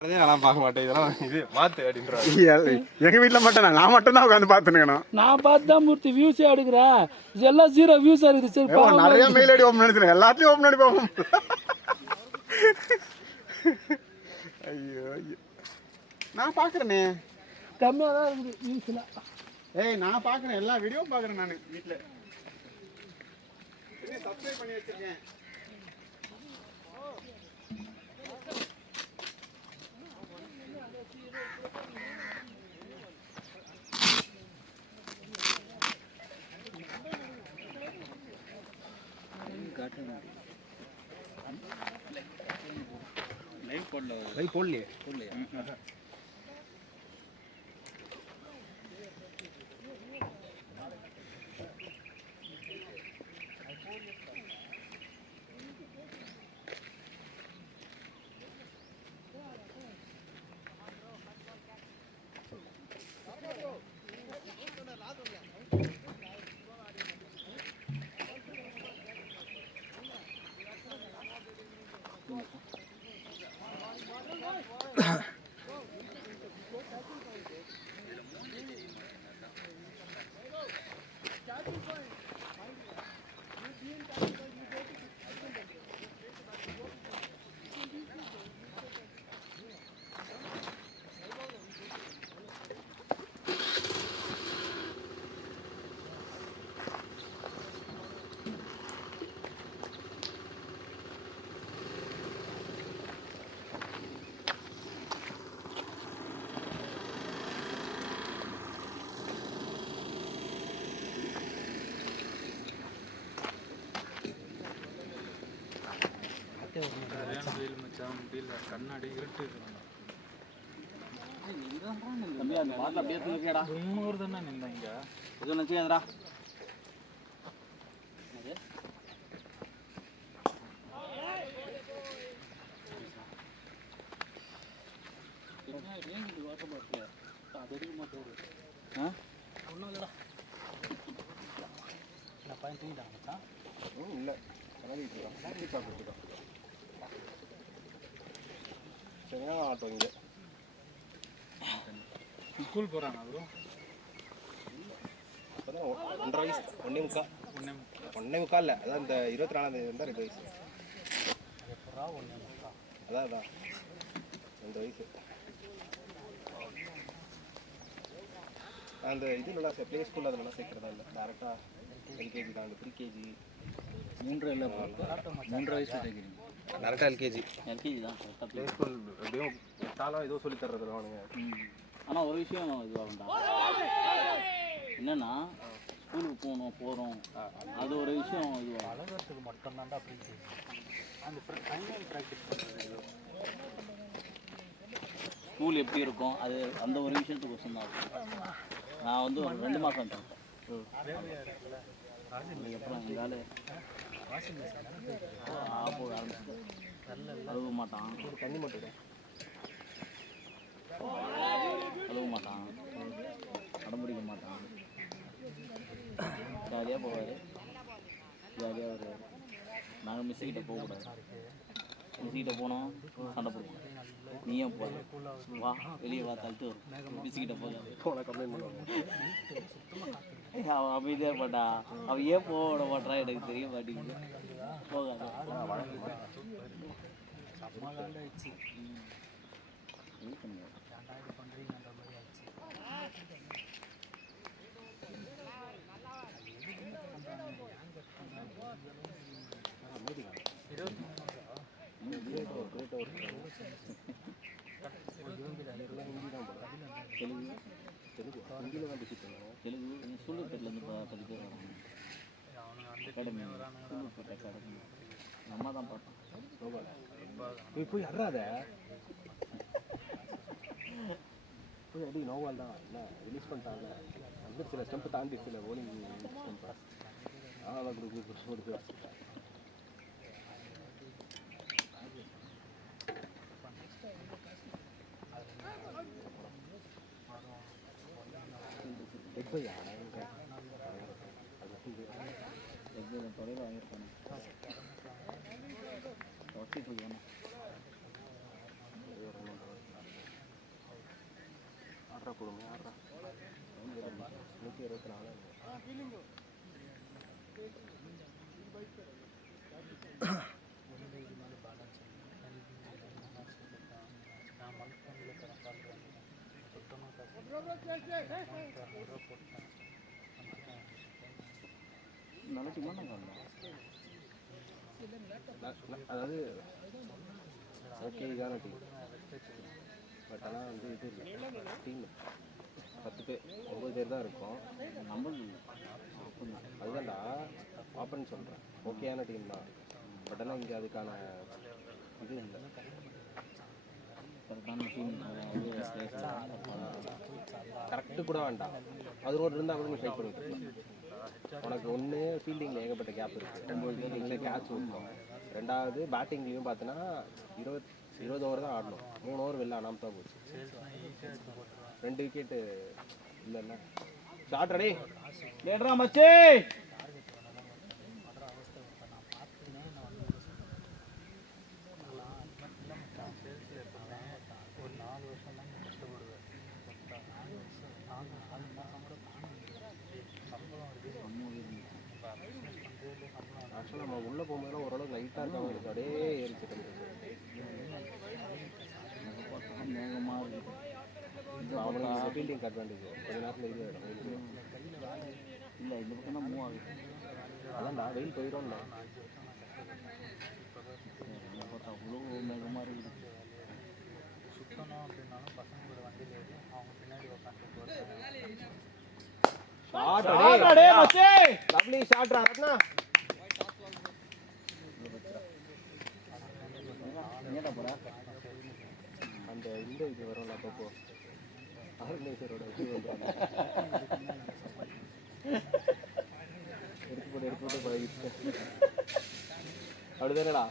நான் பார்க்க மாட்டேன். இதெல்லாம் இது மாத்து அப்படின்றாரு. எங்க வீட்டில் மட்டும் நான் மட்டும் தான் உட்காந்து பார்த்துக்கணும். நான் பார்த்து தான் மூர்த்தி வியூஸே எடுக்கிறேன். இதெல்லாம் 0 வியூஸாக இருக்குது. சரி நிறைய மெயில் ஐடி ஓப்பன் பண்ணிக்கிறேன். எல்லாத்தையும் ஓப்பன் பண்ணி பார்ப்போம். ஐயோ ஐயோ நான் பார்க்குறேனே கம்மியாக தான் இருக்குது வியூஸ்லாம். ஏய் நான் பார்க்குறேன், எல்லா வீடியோவும் பார்க்குறேன். நான் வீட்டில் சப்ஸ்கிரைப் பண்ணி வச்சிருக்கேன். லைவ் போடலையே. கண்ணாடி இருட்டு தானே நின்றாங்க. எதுவும் நினச்சிக்காதரா. இல்லை சரியா ஆட்டோ இங்கே ஸ்கூல் போகிறாங்க. அவரும் அப்போதான் 1.5 வயசு. 1.25 இல்லை, அதான் இந்த 24 இருந்தால் 2 வயசு. அதான் 2 வயசு. அந்த இதுலலாம் ப்ளே ஸ்கூலில் அதெல்லாம் சேர்க்குறதா இல்லை, டேரெக்டாக எல்கேஜி தான். அந்த ப்ரீகேஜி 3 இல்லை, 3 வயசு சேர்க்குறீங்க. டேரெக்டாக எல்கேஜி தான் ப்ளே ஸ்கூல். எப்படியும் தாளாக ஏதோ சொல்லி தர்றது அவனுங்க. ஆனால் ஒரு விஷயம் இதுவாகுண்டா, என்னன்னா ஸ்கூலுக்கு போகிறோம் அது ஒரு விஷயம். இது அழகிறதுக்கு மட்டும்தான்டா அப்படி அந்த ப்ராக்டிஸ் பண்ணுறது. ஸ்கூல் எப்படி இருக்கும் அது அந்த ஒரு விஷயத்துக்கு கொஸ்டின் தான். நான் வந்து ஒரு 2 மாதம் தரேன். அதுக்கப்புறம் எங்கால போக ஆரம்பிச்சு அழுக மாட்டான். தண்ணி மட்டும் அழுக மாட்டான், அடம்பிடிக்க மாட்டான், ஜாலியாக போவார், ஜாலியாக வருவார். நாங்கள் மிஸ்ஸுக்கிட்ட போகக்கூடாது. மிஸ்ஸுக்கிட்ட போனோம் சண்டை போடுவோம். நீயே போக வா, வெளியே வா, தள்ளிட்டு வரும். மிஸ்ஸுக்கிட்ட போக கம்ப்ளைண்ட் பண்ணுவாங்க. அவன் அமைதியாக இருப்பாட்டா. அவன் ஏன் போக விட மாட்டான் எனக்கு தெரிய மாட்டேங்குது. போகாது. தெலுங்கு சூலூர்பேட்டிலேருந்து 10 பேர் வராங்க. அகாடமி சூலூர்பேட்டை அகாடமி நம்ம தான் பார்த்தோம். போய் அறாத போய் அடி நோவால் தான் இல்லை ரிலீஸ் பண்ணிட்டாங்க. வந்து சில ஸ்டெம்பு தாண்டி சில போலிங் ஸ்டெம்பா அதான் கொடுத்து எப்பயா தொலைவில் வாங்கியிருக்கானே வசதி வேணும். ஆடுறா பொறுமையாக ஆடுறா 124. நல்ல டீமாக நாங்கள் அதாவது ஓகே இதான டீம், பட் ஆனால் வந்து இது இல்லை டீம் 10 பேர் 9 பேர் தான் இருக்கும். நம்ம அதுதான்டா ஆப்பன்னு சொல்கிறேன், ஓகேயான டீம் தான், பட் ஆனால் இங்கே அதுக்கான இது இல்லை. கரெக்டான டீம் கரெக்டு கூட வேண்டாம், அது ரோடு இருந்தால் கூட நீ ட்ரை பண்ணிட்டு இருக்கலாம். உனக்கு ஒன்று ஃபீல்டிங்கில் ஏகப்பட்ட கேப் இருக்குது, 9 ஃபீல்டிங்கில் கேட்ச் விடணும். ரெண்டாவது பேட்டிங்லேயும் பார்த்தீங்கன்னா 20 ஓவர் தான் ஆடணும், 3 ஓவர் வெளில ஆனாமல் தான் போச்சு. 2 விக்கெட்டு இல்லைல்ல. ஷார்ட் ரெடி லேட்ரா மச்சே. ஆக்சுவலாக நம்ம உள்ளே போகும்போதெல்லாம் ஓரளவுக்கு லைட்டாக இருக்காங்க, எனக்கு அப்படியே ஏறிச்சு வேகமாக இருக்குது. அவனுக்கு ஃபீல்டிங் அட்வான்டேஜ் கொஞ்ச நேரத்தில் இது ஆகிடும். இல்லை இந்த பக்கம் தான் மூவ் ஆகுது. அதான் நான் வெயில் போயிடும்ண்ணா. பார்த்தா அவ்வளோ வேகமாக இருக்குது. Lovely shot Ratna. எங்கேடா போகிறா? அந்த இந்த இது வரும்ல அப்பப்போ ஆர்கனைசரோட இது வந்துடும், எடுத்து போட்டு பழகிடுச்சு. அப்படிதானடா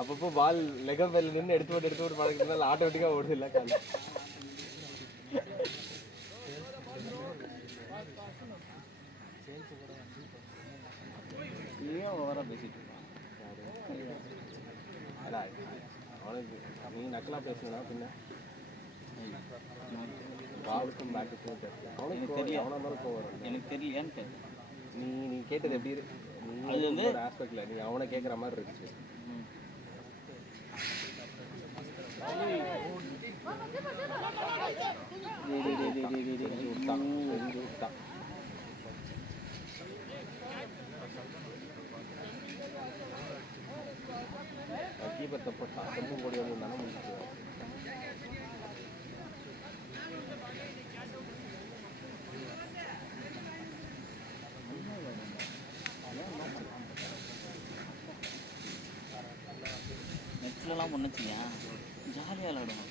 அப்பப்போ பால் லெகம் பேரில் நின்று எடுத்து போட்டு பழகிறதுனால ஆட்டோமேட்டிக்காக ஓடுது இல்லை கால். இல்லையா ஓவராக பேசிட்டு இருக்கான். அவனுக்கு நீ நக்கலாக பேசுனா பின்ன பாலுக்கும் பேட்டுக்கும் அவனுக்கு தெரியும். அவனா இருந்தாலும் போவார், எனக்கு தெரியலையான்னு கேட்டேன். நீ கேட்டது எப்படி அது வந்து ஆஸ்பெக்டில் நீ அவனை கேட்குற மாதிரி இருந்துச்சு. கீப்பர் தப்பா செம்பும் கொடி வந்து தானே முடிச்சு. நெட்ஸ்லாம் பண்ணுச்சிங்க ஜாலியாக விளாடுவோம்.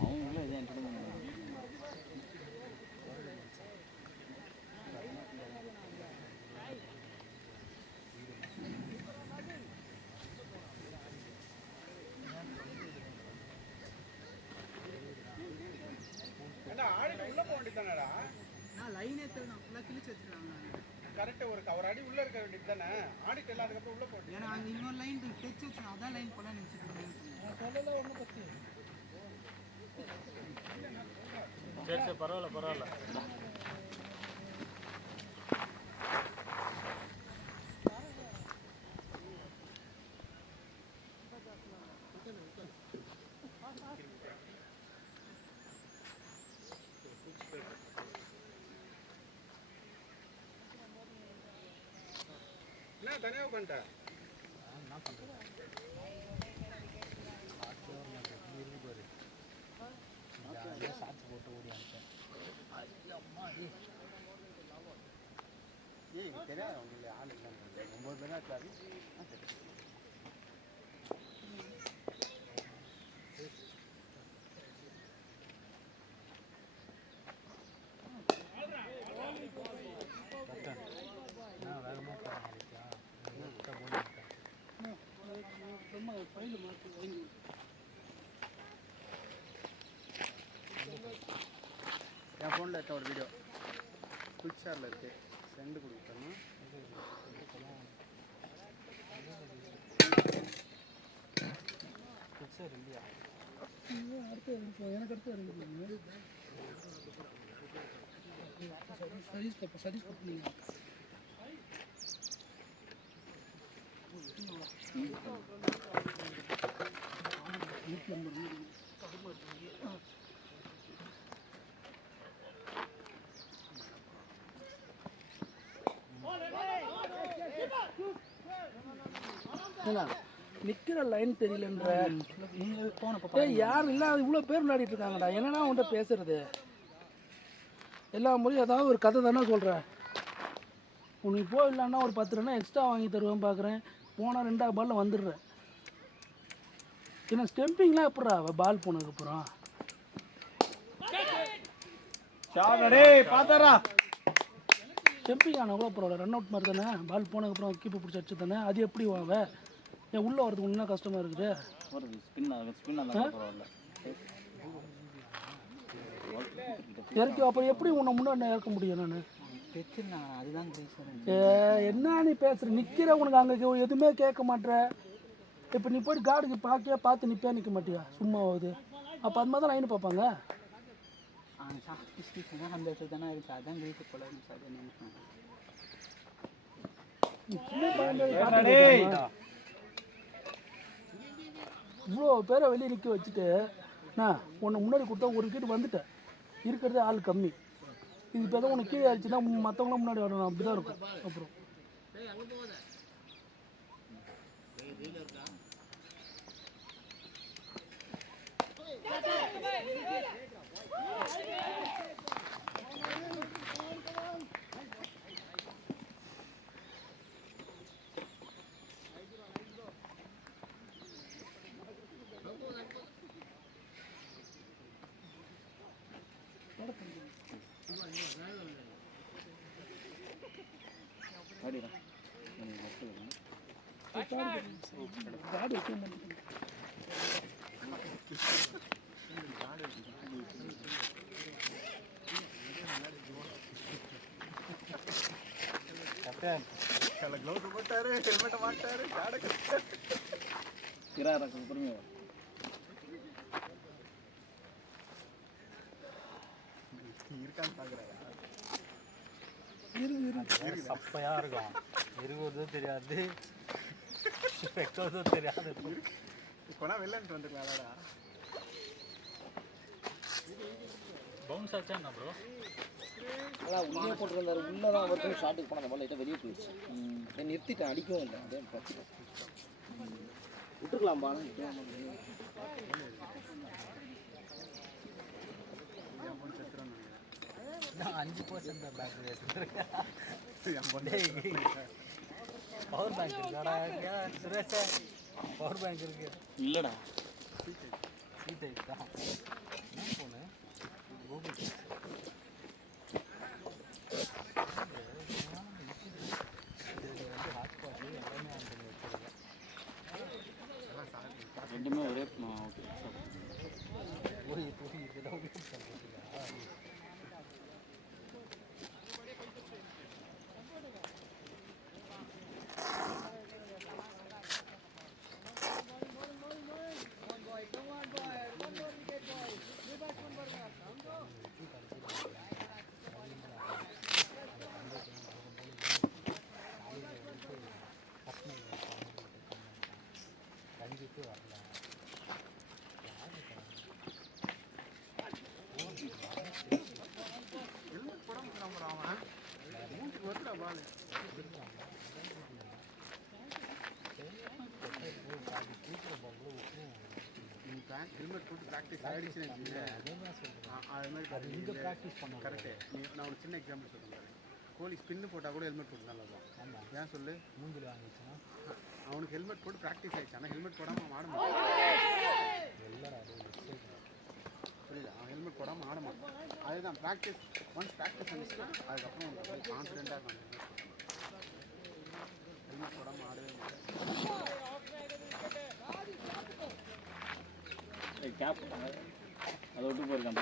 அவங்களும் இதே என்டர்டைன்மெண்ட் பண்ணுவாங்க. ஆடிட்டு உள்ள போக வேண்டியதானடா? நான் லைனே தெரியல, ஃபுல்லாக கிழிச்சு வச்சிருக்காங்க. கரெக்டாக ஒரு அடி உள்ள இருக்க வேண்டியது தானே? ஆடிட்டு எல்லாம் அதுக்கப்புறம் உள்ள போட்டு ஏன்னா அங்கே இன்னொரு லைன் தைச்சு வச்சு அதான் லைன் போல நினச்சிட்டு இருக்கேன். சரி பரவாயில்ல. தனியாக உட்காந்துட்டேன். ஏய் தெரியாது உங்களுக்கு ஆள் இல்லை 9 பேர் இருக்காது. என் ஃபோனில் இருக்க ஒரு வீடியோ குயிக் ஷேரில் இருக்குது, சென்டு கொடுத்தோம்னா நிக்கிற லைன் தெரியலன்ற யாரும் இல்லை, இவ்வளோ பேர் விளையாடிட்டு இருக்காங்கடா. என்னன்னா உன்கிட்ட பேசுறது எல்லா முறையும் ஏதாவது ஒரு கதை தானே சொல்கிறேன். உனக்கு போயிடலான்னா ஒரு 10 ரன்னா எக்ஸ்ட்ரா வாங்கி தருவேன் பார்க்குறேன். போனால் 2வது பாலில் வந்துடுறேன். ஏன்னா ஸ்டெம்பிங்லாம் எப்படா பால் போனதுக்கப்புறம் ஸ்டெம்பிங் ஆனால் கூட பரவாயில்ல, ரன் அவுட் மாதிரி தானே. பால் போனதுக்கப்புறம் கீப்பர் பிடிச்சி அடிச்சு தானே. அது எப்படி வாங்க என் உள்ளே வரதுக்கு இன்னும் கஷ்டமாக இருக்குது. இறக்கி அப்புறம் எப்படி உன்னை முன்னாடி இறக்க முடியும்? நான் அதுதான் என்ன நீ பேசுகிற? நிற்கிற உனக்கு அங்கே எதுவுமே கேட்க மாட்டேற. இப்போ நீ போய் கார்டுக்கு பார்த்து நிற்பியா நிற்க மாட்டியா? சும்மா ஆகுது. அப்போ அது மாதிரி தான் லைன் பார்ப்பாங்க. அந்த இடத்துல தானே இருக்கு, அதான் வீட்டு போல இவ்வளோ பேரை வெளியே நிற்க வச்சுட்டு நான் உன்னை முன்னாடி கொடுத்தா ஒரு விக்கெட் வந்துட்டேன். இருக்கிறதே ஆள் கம்மி. இது இப்போ தான் உனக்கு கீழே ஆயிடுச்சுன்னா மற்றவங்களாம் முன்னாடி வரணும். அப்படி தான் இருக்கும். அப்புறம் கார்டு வைக்க மாட்டேன். க்ளவுஸ் போட்டாரு, ஹெல்மெட்டை மாட்டாரு, காடை இருக்கான்னு பார்க்குறாங்க. சப்பையா இருக்கும், இருக்கிறதும் தெரியாது, வைக்கிறதும் தெரியாது. இப்போனா வெளிலன்ட்டு வந்துருக்கலாம்டா. பவுன்ஸ் ஆச்சா என்ன ப்ரோ? அதான் உள்ளே போட்டுருந்தாரு. உள்ளே தான் ஒருத்தர் ஷாட்டுக்கு போன பால் லைட்டாக வெளியே போயிடுச்சு. நிறுத்திட்டேன், அடிக்கவும் இல்லை. அதே பிரச்சனை விட்டுருக்கலாம் பாலம். நான் 5% தான் பேக் வச்சுருக்கேன். பவர் பேங்க் இருக்காடா சுரேஷா? பவர் பேங்க் இருக்கு இல்லைடா, சீட்டை தான் என்ன ஃபோனு கூகுள் ரெண்டுமே ஒரே. ஓகே ஹெல்மெட் போடாம அவன் மூஞ்சுக்கு வருதுடா பால். ஹெல்மெட் போட்டு ப்ராக்டிஸ் ஆகிடுச்சுன்னு அது மாதிரி அது இங்கே ப்ராக்டிஸ் பண்ண கரெக்டு. நான் ஒரு சின்ன எக்ஸாம்பிள் சொல்கிறேன். கோழி ஸ்பின்னு போட்டால் கூட ஹெல்மெட் போட்டு தான் இருக்கும். ஆமாம், ஏன் சொல்லு? மூஞ்சில் வாங்கிச்சுன்னா அவனுக்கு ஹெல்மெட் போட்டு ப்ராக்டிஸ் ஆகிடுச்சு. ஆனால் ஹெல்மெட் போடாமல் ஆட மாட்டான். புரியுது? அவன் ஹெல்மெட் போடாமல் ஆட மாட்டான். அதுதான் ப்ராக்டிஸ். ஒன்ஸ் ப்ராக்டிஸ் ஆகிடுச்சு அதுக்கப்புறம் கான்ஃபிடென்ட்டாக இருக்கான். ஹெல்மெட் போடாமல் ஆடவே மாட்டான். கேப் அதை விட்டு போயிருக்கான்.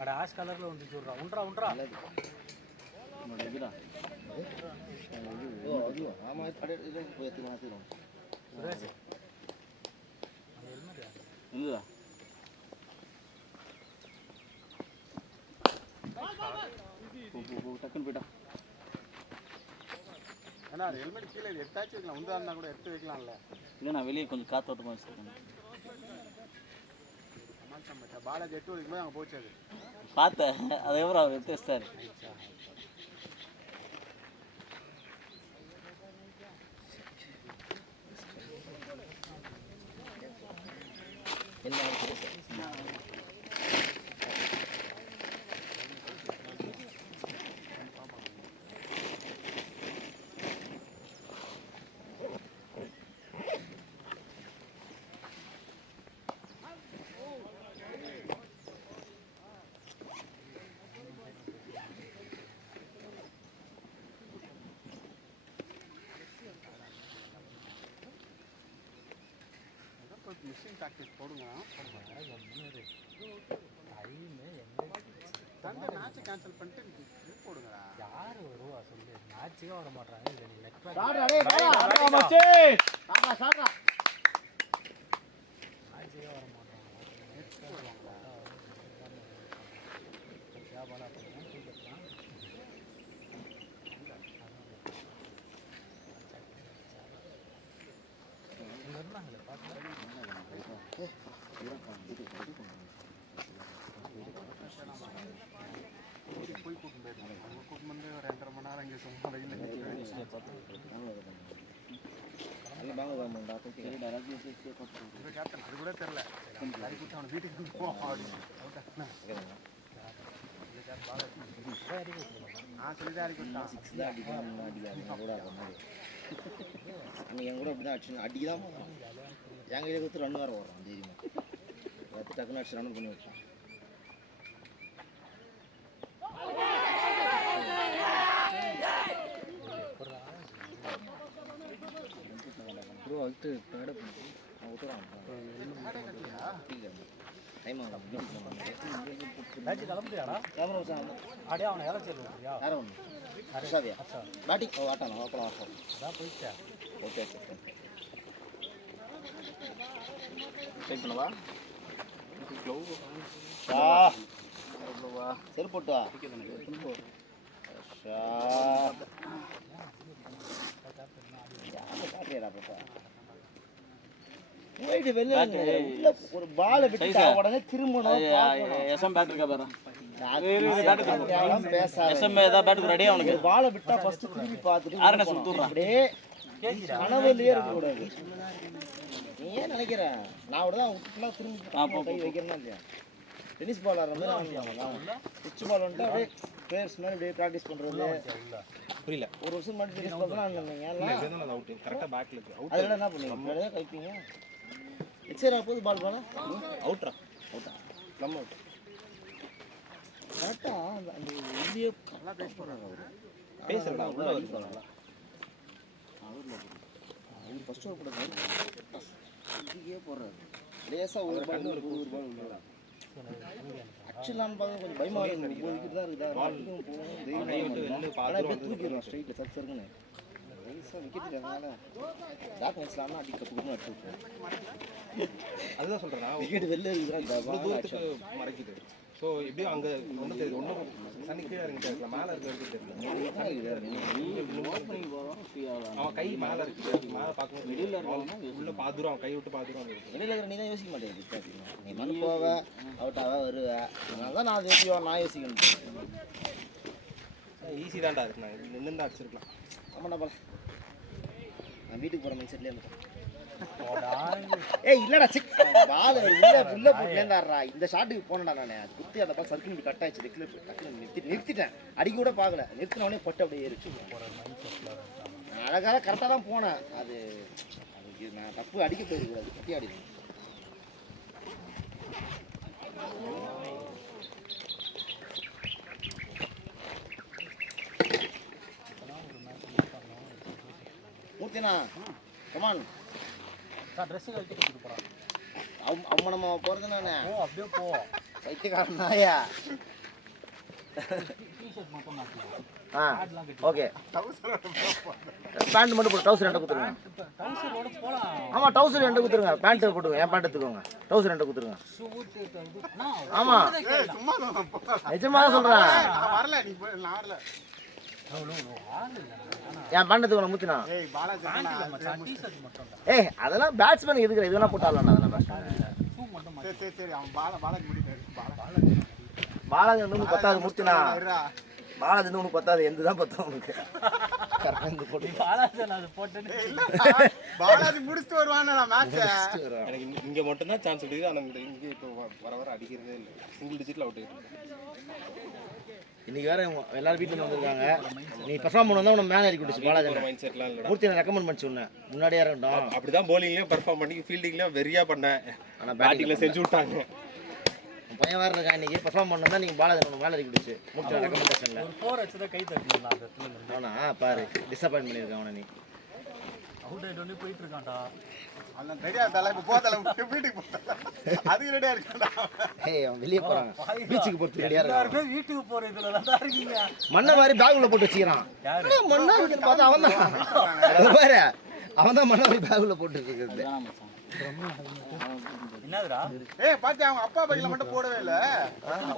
அட ஆஷ் கலரில் வந்து சொல்கிறா உண்றா உண்றா உன்னோட இதுடா சுரேஷ் இருந்துடா. டக்குன்னு போயிட்டா. ஏன்னா அது ஹெல்மெட் கீழே எடுத்தாச்சும் வைக்கலாம். உண்டாருந்தா கூட எடுத்து வைக்கலாம்ல. இல்லை நான் வெளியே கொஞ்சம் காத்தோட்டமாக வச்சுருக்கேன். பாலாஜி 8 வரைக்கும் அங்கே போச்சு. அது பார்த்தேன். அதை எவ்வளோ அவர் எடுத்து வச்சிட்டாரு. மிஷின் ப்ராக்டிஸ் போடுங்க. மேட்ச் கேன்சல் பண்ணிட்டு போடுங்கடா. யார் வருவா சொல்லு? மேட்சுக்கே வர மாட்டாங்க. இல்லை நீ நெட் மேட்ச் மேட்சுக்கே வர மாட்டாங்க. நெட் போடுவாங்களா? பாலா பண்ணுறேன் தூக்கலாம். இங்கே இருந்தாங்களே பார்த்து போய் கூட்டு போயிருந்தாங்க. அவங்க கூட்டு வந்து ஒரு 2.5 மணி நேரம் இங்கே சும்மா வெயில் கேப்டன் அது கூட தெரில. லாரி கூட்டு அவனை வீட்டுக்கு கொண்டு போவான் அப்படின்னு சொல்லிதான் அறிக்கை விட்டான். என் கூட அப்படி தான் அடிச்சு அடிக்கு தான் போகிறான். என் கையில் கொடுத்து ரன் வேறு வர்றான். தெரியுமா? டக்குன்னு அடிச்சு ரன் பண்ணி வச்சான். ப்ரோ அதுக்கு பேட பண்ணி விட்டுறான். டைம் ஆகும். மேட்ச் கிளம்புறியாடா? கேமரா வச்சான். அப்படியே அவனை வேலை செய்ய விட்டுறியா? வேற ஒன்று அர்ஷாவியா பேட்டிங் ஆட்டானா அப்பலாம் ஆஃபம். அதான் போயிட்டேன். ஓகே ஓகே வெயிட் பண்ணவா? செல் போட்டா காட்டுறியாடா பாப்பா. போயிட்டு வெளில உள்ள ஒரு பாலை விட்டு உடனே திரும்பணும். எஸ்எம் பேட் இருக்கா பாரு. பேசாத எஸ்எம் ஏதாவது பேட்டுக்கு ரெடியா உனக்கு? பாலை விட்டா ஃபர்ஸ்ட் திரும்பி பார்த்துட்டு யாரனை சுத்துறான்? அப்படியே கனவுலயே இருக்க கூடாது. நீ ஏன் நினைக்கிற? நான் கூட தான் விட்டுனா திரும்பி கை வைக்கிறேன்னா இல்லையா? டென்னிஸ் பால் ஆடுற மாதிரி சுவிட்ச் பால் வந்துட்டு அப்படியே பிளேயர்ஸ் மாதிரி அப்படியே ப்ராக்டிஸ் பண்ணுறது. புரியல. ஒரு வருஷம் மாதிரி டென்னிஸ் பால் தான் இருந்தீங்க. கரெக்டாக பேக்கில் இருக்கு. அதெல்லாம் என்ன பண்ணுவீங்க? கைப்பீங்க எக்ஸைரா போது பால் போல அவுட்ரா நம்ம அவுட் கரெக்டாக அந்த அந்த இந்திய நல்லா பேச போகிறாங்க. அவர் பேசுகிறா உள்ள வந்து அவர் ஃபஸ்ட்டு ஒரு கூட இதுக்கே போடுறாரு. லேசாக ஒரு பால் ஒரு பால் உள்ள ஆக்சுவலான்னு பார்க்க கொஞ்சம் பயமாக இருக்கும். 9 விக்கெட் தான் இருக்குது. ஆனால் அப்படியே தூக்கிடுறோம் ஸ்ட்ரைட்டில் சர்ச் இருக்குன்னு லேசாக விக்கெட் இருக்கிறதுனால டாக் மேட்ச்லாம் அடி கற்றுக்கணும் அடிச்சு விட்டுருவோம். அதுதான் சொல்கிறேன். விக்கெட் வெளில ஒரு தூரத்துக்கு மறைக்குது. ஸோ எப்படியும் அங்கே ஒன்றும் தெரியுது. ஒன்றும் தண்ணி கீழே இறங்கிட்டு இருக்கலாம். மேலே இருக்கிறது தெரியல. அவன் கை மேலே இருக்கு. மேலே பார்க்கணும். வெளியில் உள்ள பாத்துரும். அவன் கை விட்டு பாத்துரும். வெளியில் இருக்கிற நீ தான் யோசிக்க மாட்டேங்குது. நீ மண் போவ அவுட்டாக வருவேன். அதனால தான் நான் யோசிக்கணும். நான் யோசிக்கணும். ஈஸி தான்டா இருக்கு. நான் நின்று தான் அடிச்சிருக்கலாம். ஆமாண்டா போல நான் வீட்டுக்கு போகிற மைண்ட் செட்லேயே இருந்தேன். ஏய் இல்லடா சிக் பால் உள்ள போட்டுலேருந்தாடுறா. இந்த ஷாட்டுக்கு போனேன்டா நான். அது குத்தி அந்த பால் சர்க்கிள் கட் ஆயிடுச்சு. டெக்கில் டக்குன்னு நிறுத்திட்டேன். அடிக்க கூட பார்க்கல. நிறுத்தினோடனே பொட்டு அப்படியே ஏறிச்சு. அழகாக கரெக்டாக தான் போனேன். அது நான் தப்பு அடிக்க போயிருக்கூடாது. கட்டி அடிக்கணும். மூர்த்தினா கமான் சார் ட்ரெஸ்ஸு கழிச்சு கொடுத்துட்டு போகிறான். அவன் நம்ம போகிறது நானே. ஓ அப்படியே போ. வைத்தியக்காரன் நாயா. டிஷர்ட் மட்டும் மாற்றிடுவோம். ஆ ஓகே. பேண்ட் மட்டும் போட்டு டவுசர் ரெண்டை கொடுத்துருங்க. டவுசரோட போகலாம். ஆமாம் டவுசர் ரெண்டை கொடுத்துருங்க. பேண்ட்டு போட்டுங்க. என் பேண்ட் எடுத்துக்கோங்க. டவுசர் ரெண்டை கொடுத்துருங்க. ஆமாம் நிஜமாக தான் சொல்கிறேன். வரல நீ நான் வரல. என் பேண்ட் எடுத்துக்கோங்க முத்தினா. ஏய் பாலாஜி டிஷர்ட் மட்டும் தான். ஏய் அதெல்லாம் பேட்ஸ்மேன் எதுக்குற இது வேணா போட்டாலும் அதெல்லாம் பேட்ஸ்மேன். ஷூ மட்டும் சரி அவன் பாலாஜி முடிப்பாரு. பாலாஜி ஒன்று பத்தாது முத்தினா. பாலாஜி ஒன்று பத்தாது. எந்த தான் பத்தம் உனக்கு கரெக்டாக இந்த போட்டு பாலாஜன் அது போட்டுன்னு பாலாஜி முடிச்சுட்டு வருவான் நான் மேட்ச். எனக்கு இங்கே மட்டும்தான் சான்ஸ் கிடைக்குது. ஆனால் இங்கே இப்போ வர அடிக்கிறதே இல்லை. சிங்கிள் டிஜிட்டில் அவுட் ஆகிருக்கு. இன்னைக்கு வேற எல்லாரும் வீட்டில் வந்திருக்காங்க. நீ பெர்ஃபார்ம் பண்ண வந்தால் உனக்கு மேலே இறக்கி விட்டுச்சு பாலாஜி. மைண்ட் செட்லாம் இல்லை. மூர்த்தி நான் ரெக்கமெண்ட் பண்ணி சொன்னேன் முன்னாடியே இருக்கட்டும். அப்படிதான் போலிங்லேயும் பெர்ஃபார்ம் பண்ணி ஃபீல்டிங்லேயும் வெறியா பண்ணேன். ஆனால் பேட்டிங்கில் செஞ்சு விட்டாங்க. பையன் வேறு இருக்கா இன்னைக்கு பெர்ஃபார்ம் பண்ணா நீங்கள் பாலாஜி ஒன்று மேலே இறக்கி விட்டுச்சு மூர்த்தி ரெக்கமெண்டேஷனில். ஒரு 4 வச்சு தான் கை தட்டிடலாம் அந்த இடத்துல. அவனா பாரு டிசப்பாயின்ட் பண்ணியிருக்கான் அவனை. நீ அவுட் ஆகிட்டு வந்து போயிட்டு இருக்கான்டா. அதெல்லாம் ரெடியாக தலை இப்போ போதலை வீட்டுக்கு போதல அதுக்கு ரெடியாக இருக்கான்டா. ஏய் அவன் வெளியே போகிறான். பீச்சுக்கு போட்டு ரெடியாக இருக்கான். எல்லாருமே வீட்டுக்கு போகிற இதில் தான் இருக்கீங்க. மண்ணை மாதிரி பேக்குள்ள போட்டு வச்சுக்கிறான். மண்ணா இருக்குன்னு பார்த்தா அவன் தான் பாரு. அவன் தான் மண்ணை மாதிரி பேக்குள்ள போட்டு இருக்குது. என்னதுடா? ஏய் பாத்தி அவங்க அப்பா பேக்ல மட்டும் போடவே இல்ல.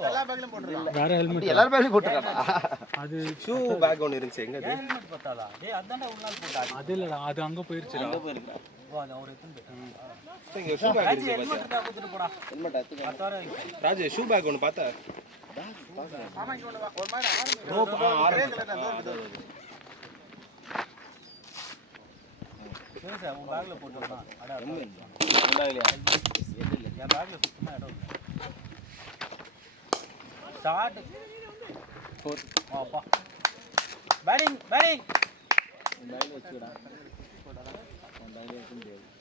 எல்லா பேக்லயும் போட்டுருக்கான். வேற ஹெல்மெட். எல்லாரும் பேக்லயும் போட்டுருக்காடா. அது ஷூ பேக் ஒன்று இருந்துச்சு. எங்க அது ஹெல்மெட் பத்தாதா? டேய் அதான்டா ஒரு நாள் போட்டா. அது இல்லடா அது அங்க போயிருச்சுடா. அங்க போயிருக்கு. ஓ அது அவர் எடுத்து போயிட்டான். இங்க ஷூ பேக் இருந்துச்சு. ஹெல்மெட் தான் கொடுத்துட்டு போடா. ஹெல்மெட் எடுத்துக்கோ. அதாரே ராஜ் ஷூ பேக் ஒன்று பார்த்தா ஆமா இங்க ஒரு மாதிரி ஆரம்பிச்சு சரி சார் உன் பேக்ல போட்டுடலாம். அட இல்லையா? என் பேக்ல சுத்தமா இடம் இல்லை. ஸ்டார்ட் 4 அப்பா பேட்டிங்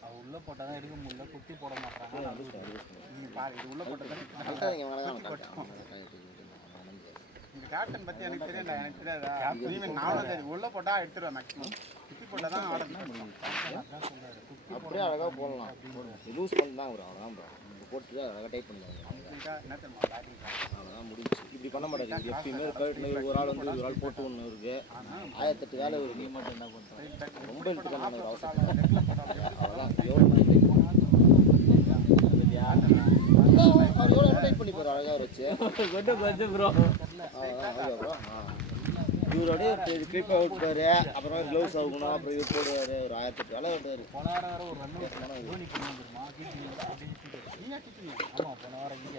அவ உள்ள போட்டாதான் எடுக்க முடியல. குத்தி போட மாட்டாங்க. நீ பாரு இது உள்ள போட்டது இந்த கேப்டன் பத்தி எனக்கு தெரியல. எனக்கு தெரியாதா? ஈவன் நானும் சரி உள்ள போட்டா எடுத்துருவேன் மேக்ஸிமம். குத்தி போட்டா தான் ஆடணும். அப்படியே அழகா போடலாம். லூஸ் பண்ணலாம் ஒரு அவ்வளோதான் ப்ரோ. போட்டு அழகாக டைப் பண்ணுவாங்க. என்ன தெரியுமா பேட்டிங் அவ்வளோதான் முடிஞ்சு. இப்படி பண்ண மாட்டேங்குது. எப்பயுமே ஒரு ஆள் வந்து ஒரு ஆள் போட்டு ஒன்று இருக்கு. 1008 வேலை ஒரு நீ மட்டும் என்ன பண்ணுறேன் ரொம்ப இழுத்து பண்ண ஒரு அவசரம். அவ்வளோதான் எவ்வளோ டைப் பண்ணி போகிற அழகாக வச்சு ப்ரோ. இவரோடய கிளிப் அவுட்பாரு. அப்புறம் க்ளவுஸ் ஆகணும். அப்புறம் இவர் போடுவார். ஒரு 1008 வேலை விட்டார். போன வாரம் வேற ஒரு ரன் தோனி பண்ணிருமா. ஆமா போன வாரம் இங்க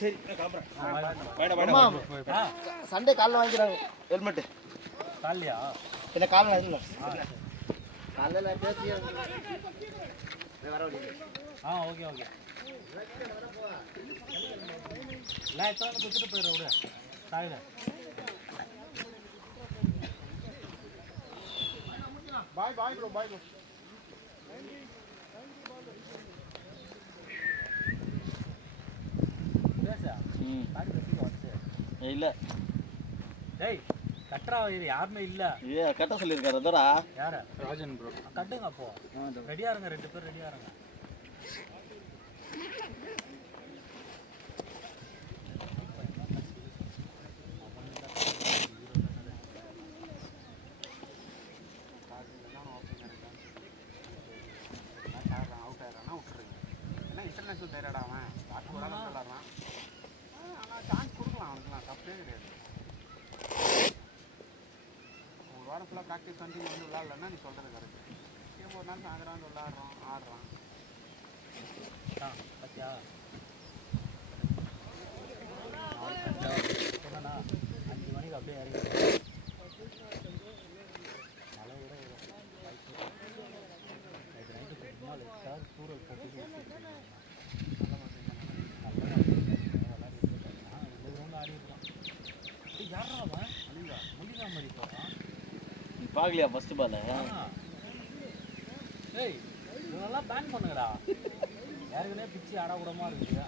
சரி சண்டே காலைல வாங்கிக்கிறாங்க ஹெல்மெட்டு. காலையா என்ன காலைல இல்லை காலையில் பேசி வர ஓகே நான் இப்போ வந்து கொடுத்துட்டு போயிடுறேன் விட காலையில். பாய் ப்ரோ பேசா பாடி பேசிக்க வந்து இல்லை டேய் கட்டுறா யாருமே இல்லை. ஏ கட்ட சொல்லியிருக்காரு அதோடா. யார ராஜன் ப்ரோ கட்டுங்க. அப்போ ரெடியாக இருங்க. 2 பேர் ரெடியாக இருங்க. இன்டர்நேஷனல் பிளேயராடா அவன். பாட்டு ஒரு ஆள் விளாட்றான். ஆனால் சான்ஸ் கொடுக்கலாம் அவனுக்குலாம். தப்பே கிடையாது. ஒரு வாரம் ஃபுல்லாக ப்ராக்டிஸ் பண்ணி வந்து விளாட்லன்னா நீ சொல்கிறது கரெக்டு. ஒரு நாள் சாயந்தரம் வந்து விளாட்றான் ஆடுறான். பத்தியா சொன்னா 5 மணிக்கு அப்படியே இறங்கி மழை கூட தூரல் போட்டு நீ பார்க்கலையா ஃபர்ஸ்ட் பால்? ஏய் இதெல்லாம் பேன் பண்ணுங்கடா. ஏற்கனவே பிச்சு ஆடக்கூடமா இருக்குங்க.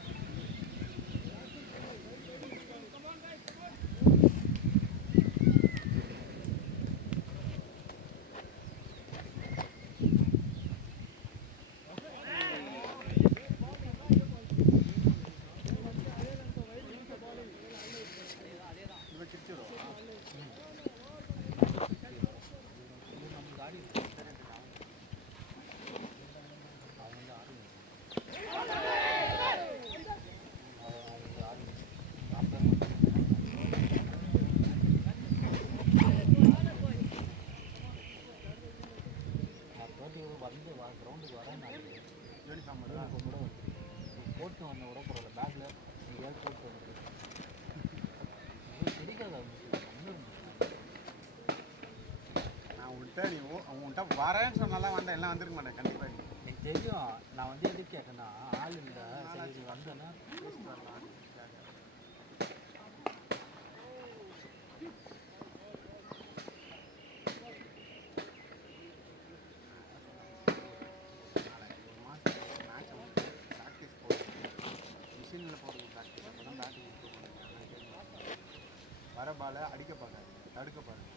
கிரவுண்டுக்கு வரேன் யூனிஃபார்ம் கூட போட்டு வந்த கூட போகல பேக்கில் எங்கேயாவது போட்டு வந்துருக்கு. பிடிக்காத நான் உங்கள்கிட்ட வரேன்னு சொன்னாலாம் வந்தேன், எல்லாம் வந்துருக்க மாட்டேன் கண்டிப்பாக. எனக்கு தெரியும். நான் வந்து எது கேட்கனா ஆள் இல்லை, சரி வந்தேன்னா வரலாம். வர பாலை அடிக்க பார்க்காது, தடுக்க பாருங்க.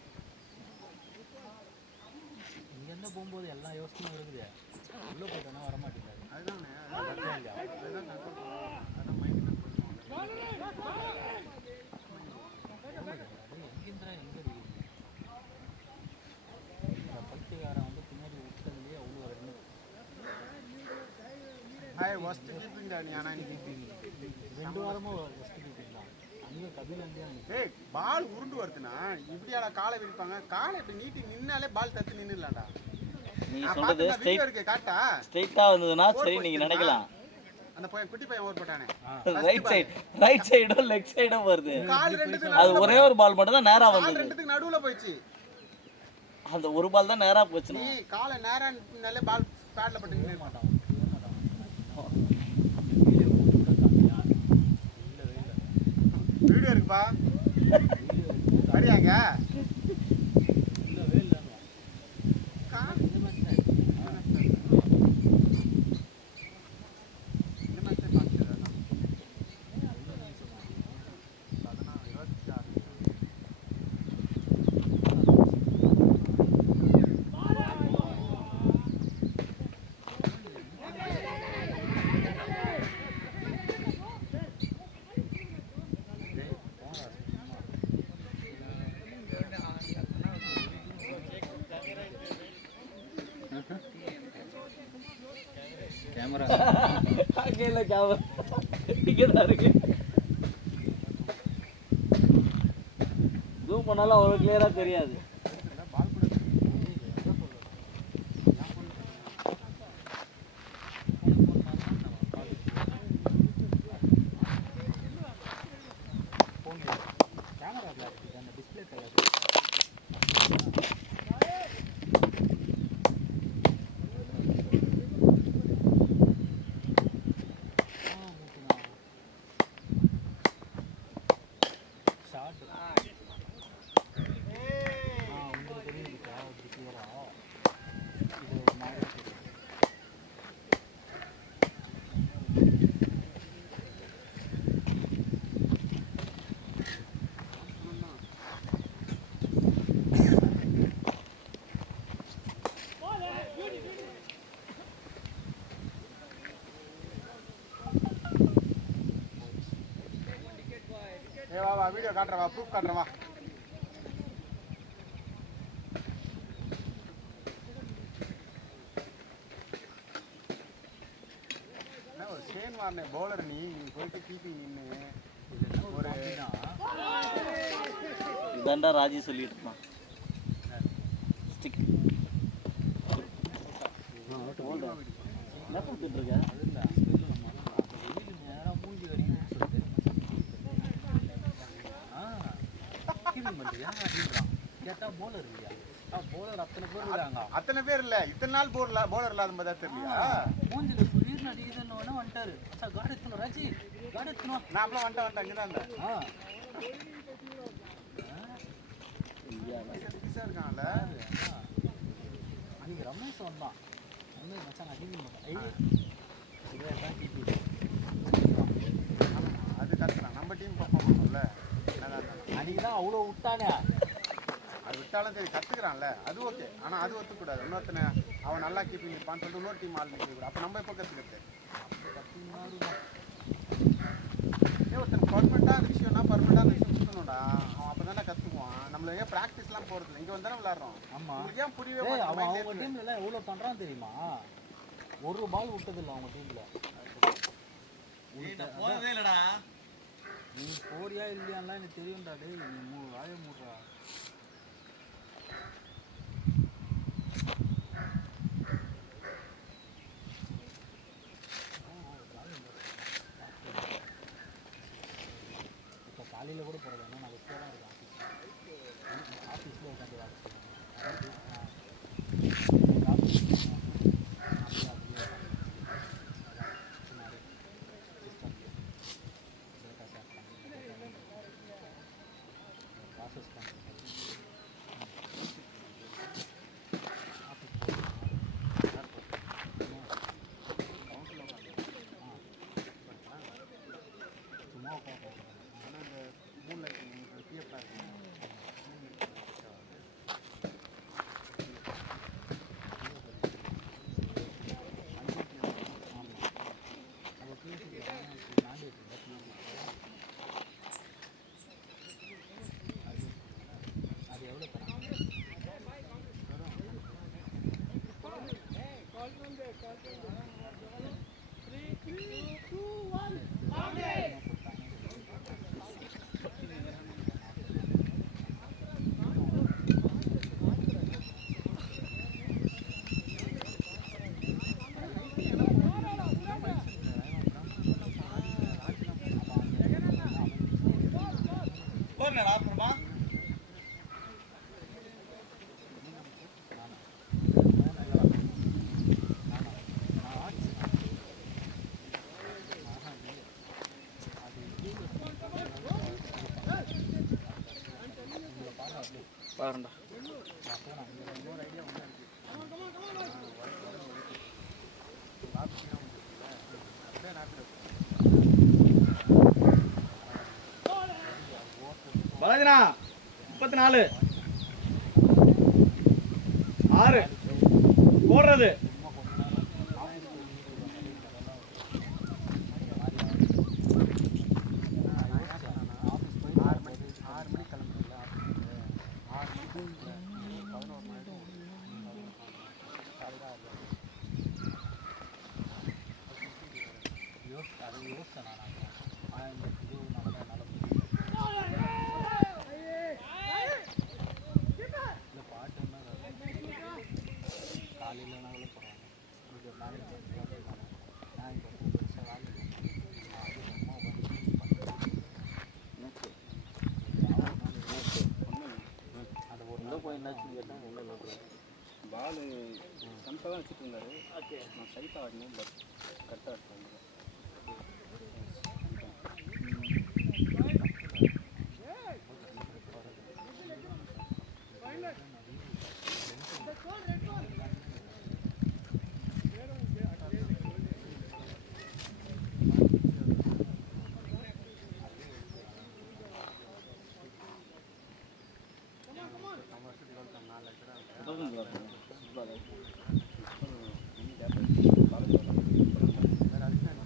இங்கேருந்து போகும்போது எல்லா யோசனையும் இருக்குது. உள்ளே போயிட்டோன்னா வரமாட்டேங்காது. அதுதானே, அதுதான் கண்ட்ரோல் பண்ணுவோம். அதான் மைண்ட் கண்ட்ரோல் எங்கேந்திரா எங்கே இருக்குது? பைத்தியக்காரன் வந்து பின்னாடி விட்டதுலேயே அவ்வளோ ரெண்டு ஒஸ்ட் கீப்பிங் தான். ஆனால் இன்னைக்கு 2 வாரமாக ஒஸ்ட் கீப்பிங் தான். அங்கே கபில் அங்கேயா ஏய் பால் உருண்டு வருதுன்னா இப்படியாடா காலை விரிப்பாங்க. காலை இப்படி நீட்டி நின்னாலே பால் தத்து நின்றுலாம்டா. நீங்க சொல்றது இருக்கு காட்டா ஸ்ட்ரைட்டா வந்ததுன்னா சரி நீங்க நினைக்கலாம். அந்த பையன் குட்டி பையன் ஓவர் போட்டானே ரைட் சைடோ லெஃப்ட் சைடோ வருது. கால் ரெண்டுக்கு அது ஒரே ஒரு பால் மட்டும் தான் நேரா வந்தது. ரெண்டுக்கு நடுவுல போயிடுச்சு. அந்த ஒரு பால் தான் நேரா போச்சு. நீ காலை நேரா நின்னாலே பால் பேட்ல பட்டு நின்னுற மாட்டான். வீடியோ இருக்குப்பா, வரியாங்க? இல்லவே இல்லை. கேமரா அங்கே இல்லை, கேமரா இங்கே தான் இருக்கு. ஜூம் பண்ணாலும் அவ்வளோ கிளியராக தெரியாது. கேமரா கிளாஸ் அந்த டிஸ்பிளே கலர் வா வீடியோ காட்டுறவா, ப்ரூஃப் காட்டுறவா. ஒரு ஸ்டேன் வார்னே பவுலர் நீ போயிட்டு கீப்பிங் நின்று ஒரு இதாண்டா ராஜி சொல்லிட்டு இருப்பான். ஸ்டிக் என்ன கொடுத்துட்டு இருக்க? நேராக மூஞ்சி வரைக்கும் பண்ணுறியா அப்படின்றான். கேட்டால் போலர் இல்லையா? போலர் அத்தனை பேர் இருக்காங்க. அத்தனை பேர் இல்லை, இத்தனை நாள் போலர் இல்லாத மாதிரி தான் தெரியலையா? மூஞ்சில சுரீர்னு அடிக்குதுன்னு வந்துட்டாரு. அச்சா காடு எடுத்துணும் ராஜி, காடு எடுத்துணும். நான் அப்பலாம் வந்துட்டேன் இங்கே தான் இருந்தேன். இருக்கான்ல அன்னைக்கு ரமேஷ் வந்தான். ரமேஷ் மச்சான் அடிக்க மாட்டான். அது கரெக்ட் தான். நம்ம டீம் பர்ஃபார்ம் பண்ணோம்ல, அன்னைக்கு தான் அவ்வளோ விட்டானே. அது விட்டாலும் சரி கற்றுக்குறான்ல, அது ஓகே. ஆனால் அது ஒத்துக்கூடாது. இன்னொருத்தனை அவன் நல்லா கீப்பிங் இருப்பான்னு சொல்லிட்டு இன்னொரு டீம் ஆள் நிற்கக்கூடாது. அப்போ நம்ம எப்போ கற்றுக்கிறது? ஒருத்தன் பர்மனெண்ட்டாக அந்த விஷயம்னா பர்மனெண்ட்டாக அந்த விஷயம் சுற்றணும்டா. அவன் அப்போ தானே கற்றுக்குவான். நம்மள ஏன் ப்ராக்டிஸ்லாம் போகிறது? இங்கே வந்தானே விளாட்றோம். ஆமாம், ஏன் புரியவே அவன் அவங்க டீம்லலாம் எவ்வளோ பண்ணுறான்னு தெரியுமா? ஒரு பால் விட்டதில்லை அவங்க டீமில். போனதே இல்லைடா. நீ போறியா இல்லையான்லாம் எனக்கு தெரியும்டா. டேய் நீ வாய மூடுறா. இப்போ காலையில் கூட போகிறது ஏன்னா நான் வெட்டியாக தான் இருக்கேன். ஆஃபீஸில் உட்காந்து வேலை ப்ராசஸ் பண்ணுறேன். சும்மா உட்காந்து ஆனால் இந்த மூணில் பிஎஃப்லாம் இருக்கு. அது எவ்வளோ தராங்க? போறேன்டா அப்புறமா. பாருண்டா பாலாஜினா 34 6 போடுறது. பால் கம்ஸாக தான் வச்சுட்டு இருந்தாரு. நான் ஸ்ட்ரைட்டாக ஆடினேன், பட் கரெக்டாக அடிச்சேன். வேறு அதுக்கு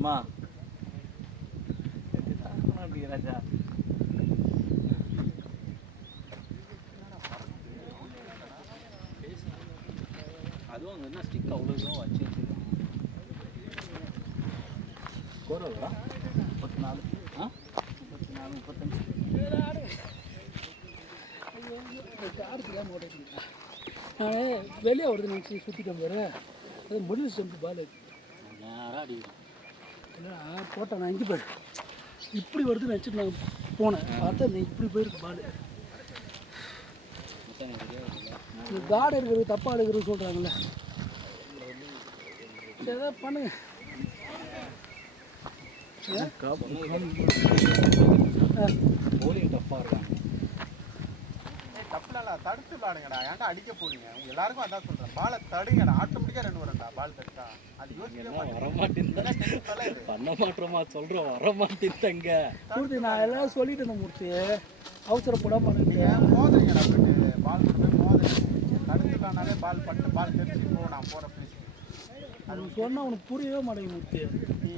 அம்மா அப்படி ராஜா அதுவும் அங்கே என்ன ஸ்டிக் அவ்வளோ தூரம் வச்சு வச்சுருக்கோம் கோரவா 34 ஆ 34 35 நான் வெளியே வருது நினச்சி சுற்றிட்டேன் பாரு அது முடிவு செஞ்சு பால் நேராக அடிக்கிறோம் இல்லைனா போட்டேன் நான் இங்கே பாரு இப்படி வருதுன்னு நினச்சிட்டு நான் போனேன் பார்த்தா நீ இப்படி போயிருக்கு பால் இந்த காடு எடுக்கிறது தப்பாக எடுக்கிறது சொல்கிறாங்கல்ல சரி ஏதாவது பண்ணுங்க போலிங் டஃப்பாக இருக்காங்க. தப்புல தடுத்து விளாடுங்கடா, ஏன்டா அடிக்க போறீங்க? உங்க எல்லாருக்கும் அதான் சொல்றேன், பாலை தடுங்கடா, ஆட்டோமேட்டிக்கா ரன் வரும்டா பால் தடுத்தா. அது யோசிக்கவே வரமாட்டேன் பண்ண மாட்டோமா சொல்கிறோம், வரமாட்டேங்க. மூர்த்தி நான் எல்லாம் சொல்லிட்டு இருந்தேன் மூர்த்தி, அவசரப்பட மாட்டேன். மோதுறீங்கடா போயிட்டு, பால் கொண்டு போய் மோதுறீங்க. தடுத்துட்டானாலே பால் பட்டு பால் தெரிச்சு போ, நான் போற பிளேஸ். அது சொன்னால் உனக்கு புரியவே மாட்டேங்குது மூர்த்தி. நீ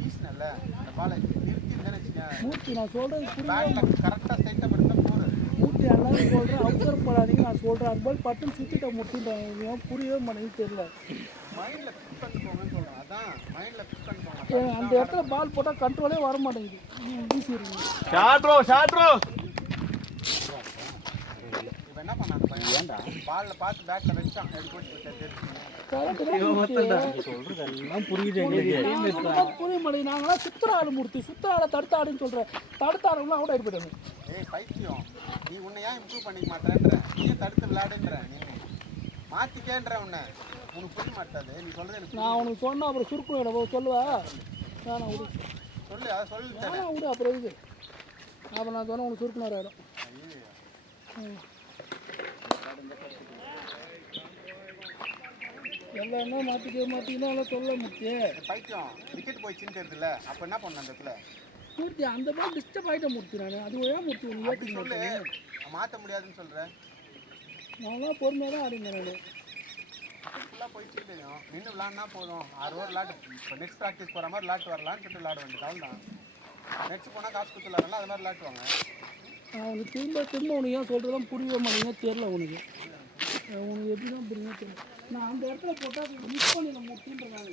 வீசினல அந்த பாலை நிறுத்திருந்தேன்னு வச்சுக்கேன், மூர்த்தி நான் சொல்கிறது புரிய பேட்டில் கரெக்டாக ஸ்ட்ரைட்டாக படுத்தா போகிற. மூர்த்தி எல்லாரும் சொல்கிறேன், அவசரப்படாதீங்க நான் சொல்கிறேன். அது போல் பட்டுன்னு சுற்றிட்ட மூர்த்தின்றாங்க, புரியவே மாட்டேங்குது தெரியல. மைண்டில் ஃபிக்ஸ் பண்ணி போங்கன்னு சொல்கிறேன். அதான் மைண்டில் ஃபிக்ஸ் பண்ணி போங்க. அந்த இடத்துல பால் போட்டால் கண்ட்ரோலே வர மாட்டேங்குது. வீசிடுங்க. இப்போ என்ன பண்ண அந்த பையன் ஏன்டா பாலில் பார்த்து பேட்டில் வச்சான், எடுத்து போட்டு தெரிஞ்சு கரெக்டு தான் சொல்கிறது எல்லாம் புரியுது. புரிய மாட்டேங்குது. நாங்களாம் சுற்றுற ஆடு மூர்த்தி, சுற்றுற ஆடை தடுத்த ஆடுன்னு சொல்கிறேன். தடுத்த ஆடுலாம் அவுட் ஆகிட்டு போயிட்டாங்க. ஏய் பைத்தியம், நீ உன்னை ஏன் இம்ப்ரூவ் பண்ணிக்க மாட்டேன்ற, நீயே தடுத்து விளையாடுன்ற, நீ மாற்றிக்கேன்ற. உனக்கு புரிய மாட்டாது நீ சொல்கிறது. எனக்கு நான் உனக்கு சொன்னால் அப்புறம் சுருக்கம் சொல்லுவா. நான் விடு சொல்லு, அதை சொல்லு. நான் விடு அப்புறம் இதுக்கு அப்போ நான் சொன்னால் உனக்கு சுருக்குனார் ஆகிடும். எல்லாம் என்ன மாற்றிக்கினா எல்லாம் சொல்ல மூர்த்தி. பைத்தியம் விக்கெட் போயிடுச்சுன்னு தெரியுதுல்ல, அப்போ என்ன பண்ண அந்த இடத்துல? மூர்த்தி அந்த மாதிரி டிஸ்டர்ப் ஆகிட்ட மூர்த்தி. நான் அது ஏன் மூர்த்தி உனக்கு அப்படி ஏற்றி சொல்லு, மாற்ற முடியாதுன்னு சொல்கிறேன். நான்லாம் பொறுமையாக தான் ஆடினேன். நான் ஃபுல்லாக போயிட்டு தெரியும், நின்று விளாட்னா போதும். 6 ஓவர் விளாட்டு, இப்போ நெக்ஸ்ட் ப்ராக்டிஸ் போகிற மாதிரி விளாட்டு வரலான்னு சொல்லிட்டு விளாட வேண்டியது, அவள் தான். நெக்ஸ்ட் போனால் காசு கொடுத்து விளாட்றல, அது மாதிரி விளாட்டுவாங்க. நான் உனக்கு திரும்ப உனக்கு ஏன் சொல்கிறதெல்லாம் புரியவே மாட்டேங்க தெரியல. உனக்கு எப்படி தான் புரியுங்க தெரியல. நான் அந்த இடத்துல போட்டால் மிஸ் பண்ணிட மூர்த்தின்றாங்க.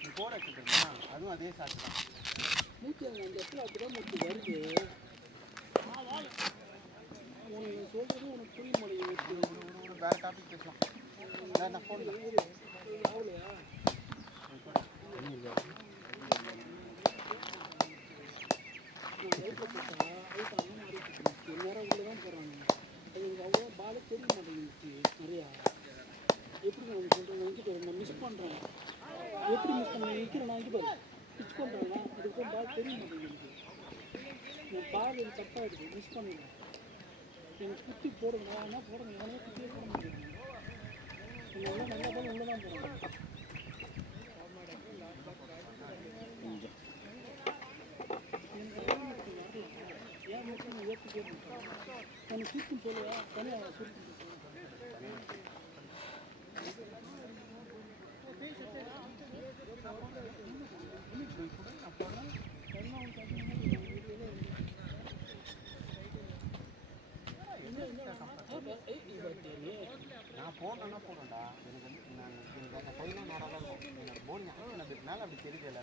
நீ போர் வச்சுக்கிறீங்களா, அதுவும் அதே சாட்சி தான். மூர்த்தி அந்த இடத்துல அப்படி தான் மூர்த்தி வருது. உனக்கு சொல்கிறது உனக்கு புரிய மாட்டேங்குது. வேறு டாபிக் பேசலாம். நான் ஃபோன் ஆகலையா? நேரம் உள்ளே தான் போகிறாங்க. அது எனக்கு அவ்வளோ பாலே தெரிய மாட்டேங்குது நிறையா. எப்படி நான் சொல்கிறேன், நான் மிஸ் பண்ணுறேன். எப்படி மிஸ் பண்ண நிற்கிறேன் நான் இங்கே பிச் பண்ணுறேன்னா அதுக்கு பால் தெரிய மாட்டேங்குது. என் பால் எனக்கு தப்பாக இருக்குது, மிஸ் பண்ணிடுறேன். எனக்கு குத்தி போடுங்க, என்ன போடுங்க, நானே குத்தியே போட மாட்டேங்கிறேன். நல்லா நல்லா பால் உள்ளே தான் போகிறாங்க. ஏன் மட்டும் நான் ஏற்றி கேட்பேன். நான் சுருக்குன்னு சொல்லுவேன், தனியாக சுருக்குன்னு நான் போனேன்னா போனேன்டா. எனக்கு நான் கையெல்லாம் நேராக தான் இருக்கும். என்னோட போலிங் ஆக்ஷன் அதுக்கு மேலே அப்படி தெரியல.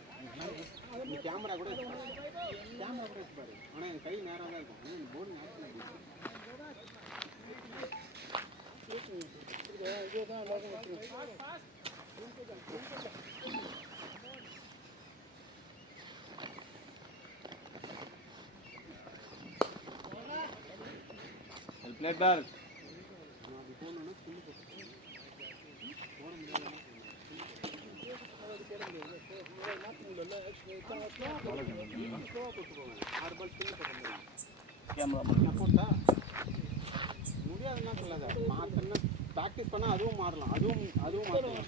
நீ கேமரா கூட கேமரா கூட பாரு, ஆனால் என் கை நேராக தான் இருக்கும். ஆனால் என் போலிங் ஆக்ஷன் அப்படி Play ball. கேமரா போட்டா முடியாதுன்னா சொல்லாத. மாற்றணும்னா ப்ராக்டிஸ் பண்ணால் அதுவும் மாறலாம், அதுவும் மாற்றலாம்.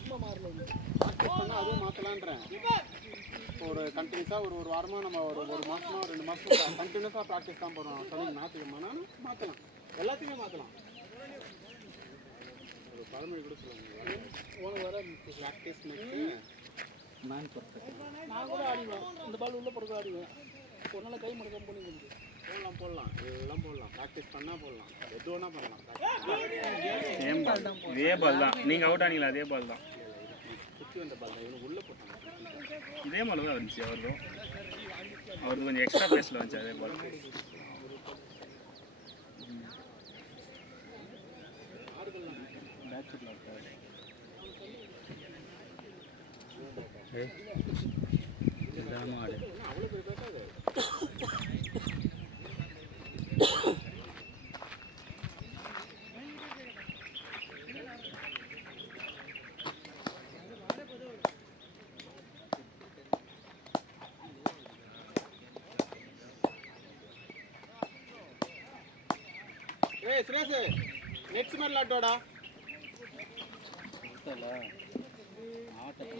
ப்ராக்டிஸ் பண்ணால் அதுவும் மாற்றலான்றேன். ஒரு கண்டினியூஸாக ஒரு வாரமாக நம்ம ஒரு மாதமாக 2 மாதம் கண்டினியூஸாக ப்ராக்டிஸ் தான் போகிறோம். சொல்லி மாற்றிக்கமானா மாற்றலாம், எல்லாத்தையுமே மாற்றலாம். ஒரு பழமொழி கூட சொல்லுவாங்க, ப்ராக்டிஸ் மேக்ஸ் மேன் பர்ஃபெக்ட். நான் கூட ஆடிடுவேன், இந்த பால் உள்ள பிறகு ஆடிடுவேன். ஒரு நாள் கை மடக்காம பண்ணி கொடுத்து போடலாம் எல்லாம் போடலாம், ப்ராக்டிஸ் பண்ணால் போடலாம், எது வேணா பண்ணலாம். சேம் பால் தான், இதே பால் தான். நீங்கள் அவுட் ஆனீங்களா அதே பால் தான், சுற்றி வந்த பால் தான் இவனுக்கு உள்ளே போட்டாங்க. இதே மாதிரி தான் இருந்துச்சு. அவருக்கு கொஞ்சம் எக்ஸ்ட்ரா பேஸில் வந்துச்சு அதே பால். அவ்வளோ பெரிய பேட்டாது. ஏய் சுரேஷ், நெக்ஸ்ட் மேட்ச் ஆட்டோடா. ஆட்டத்தை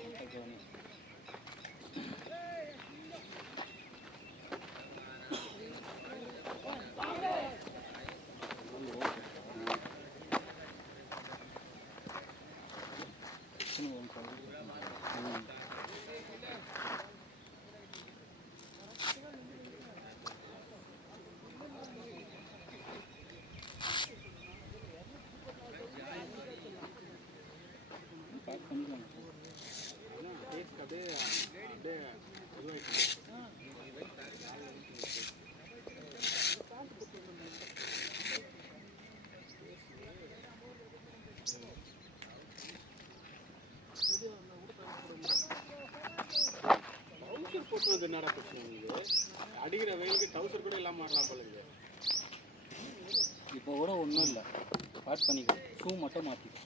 டவுசர் போட்டு வந்து என்னடா பிரச்சனை உங்களுக்கு? அடிக்கிற வெயிலுக்கு டவுசர் கூட இல்லாமல் ஆடலாம் போல இருக்கு. இப்போ கூட ஒன்றும் இல்லை, பேட் பண்ணிக்கோ, ஷூ மட்டும் மாற்றிக்கோ,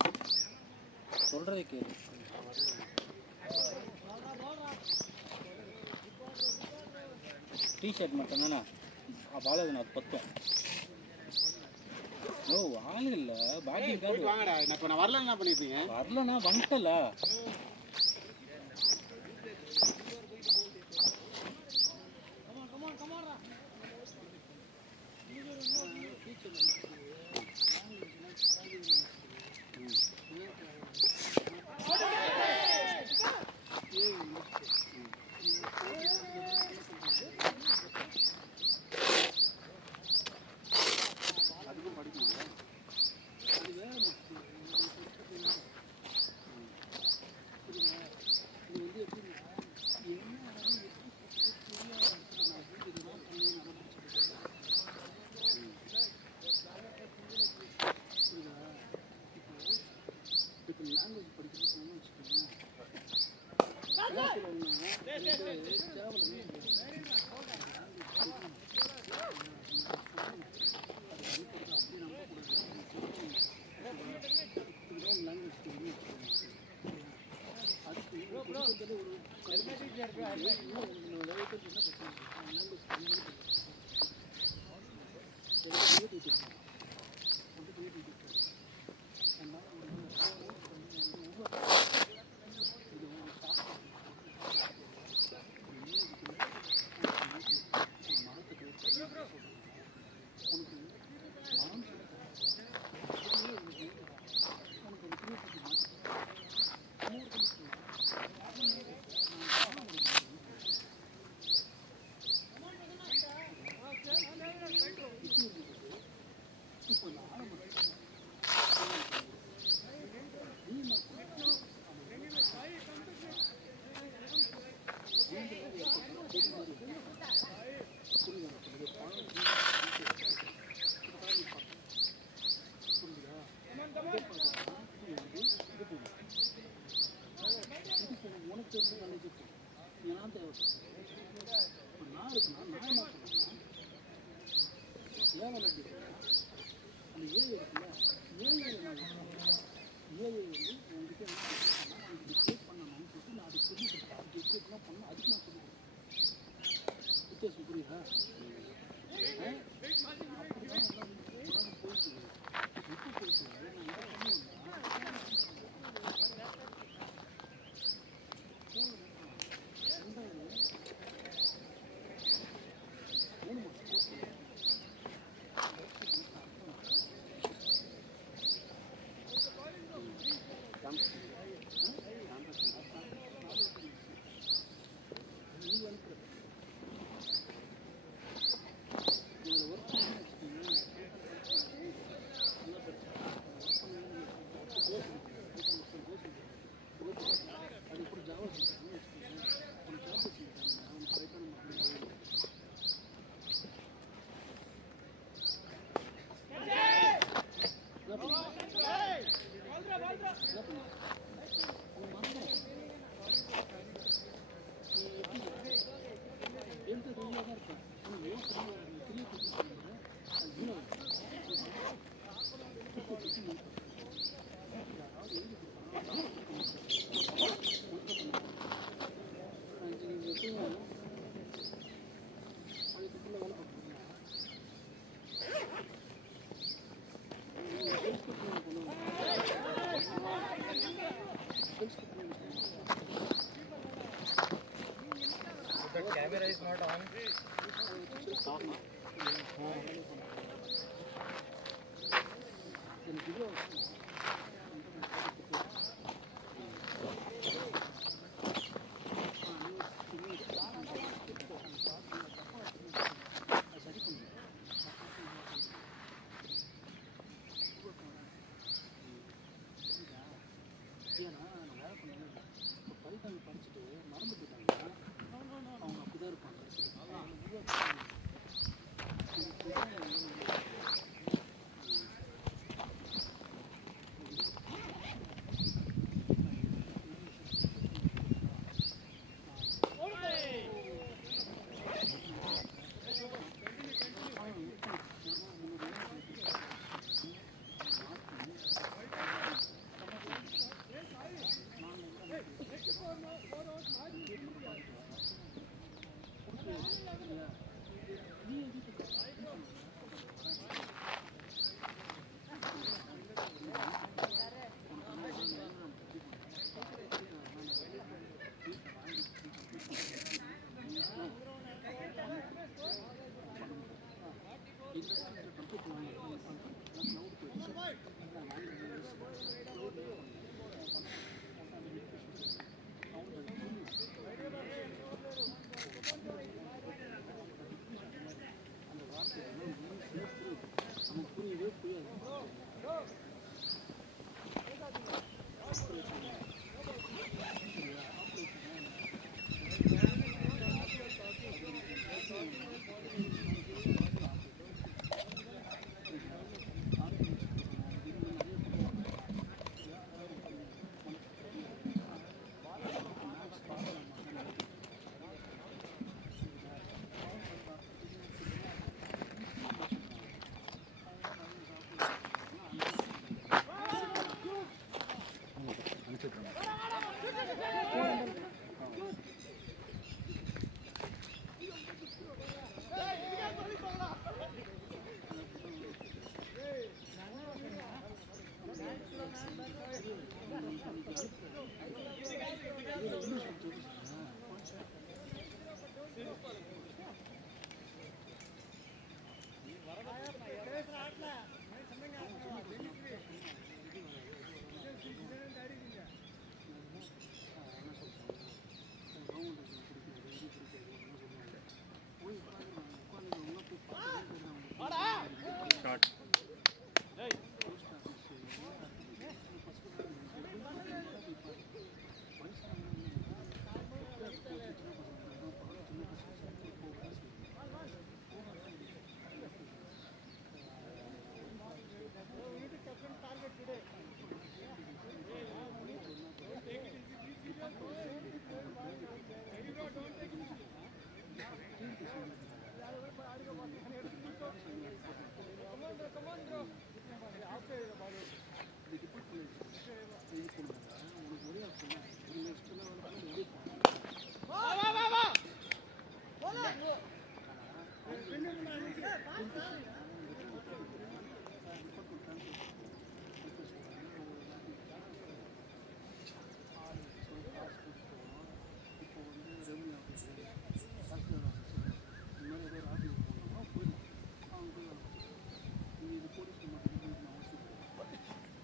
சொல்கிறதே கேளு. டிஷர்ட் மட்டும் தானே பாலகன், அது பத்தம். ஓ ஆள் இல்லை, பேட்டிங் போயிட்டு வாங்கடா. இப்போ நான் வரல, என்ன பண்ணிருப்பீங்க? வரலண்ணா, வந்துட்டல.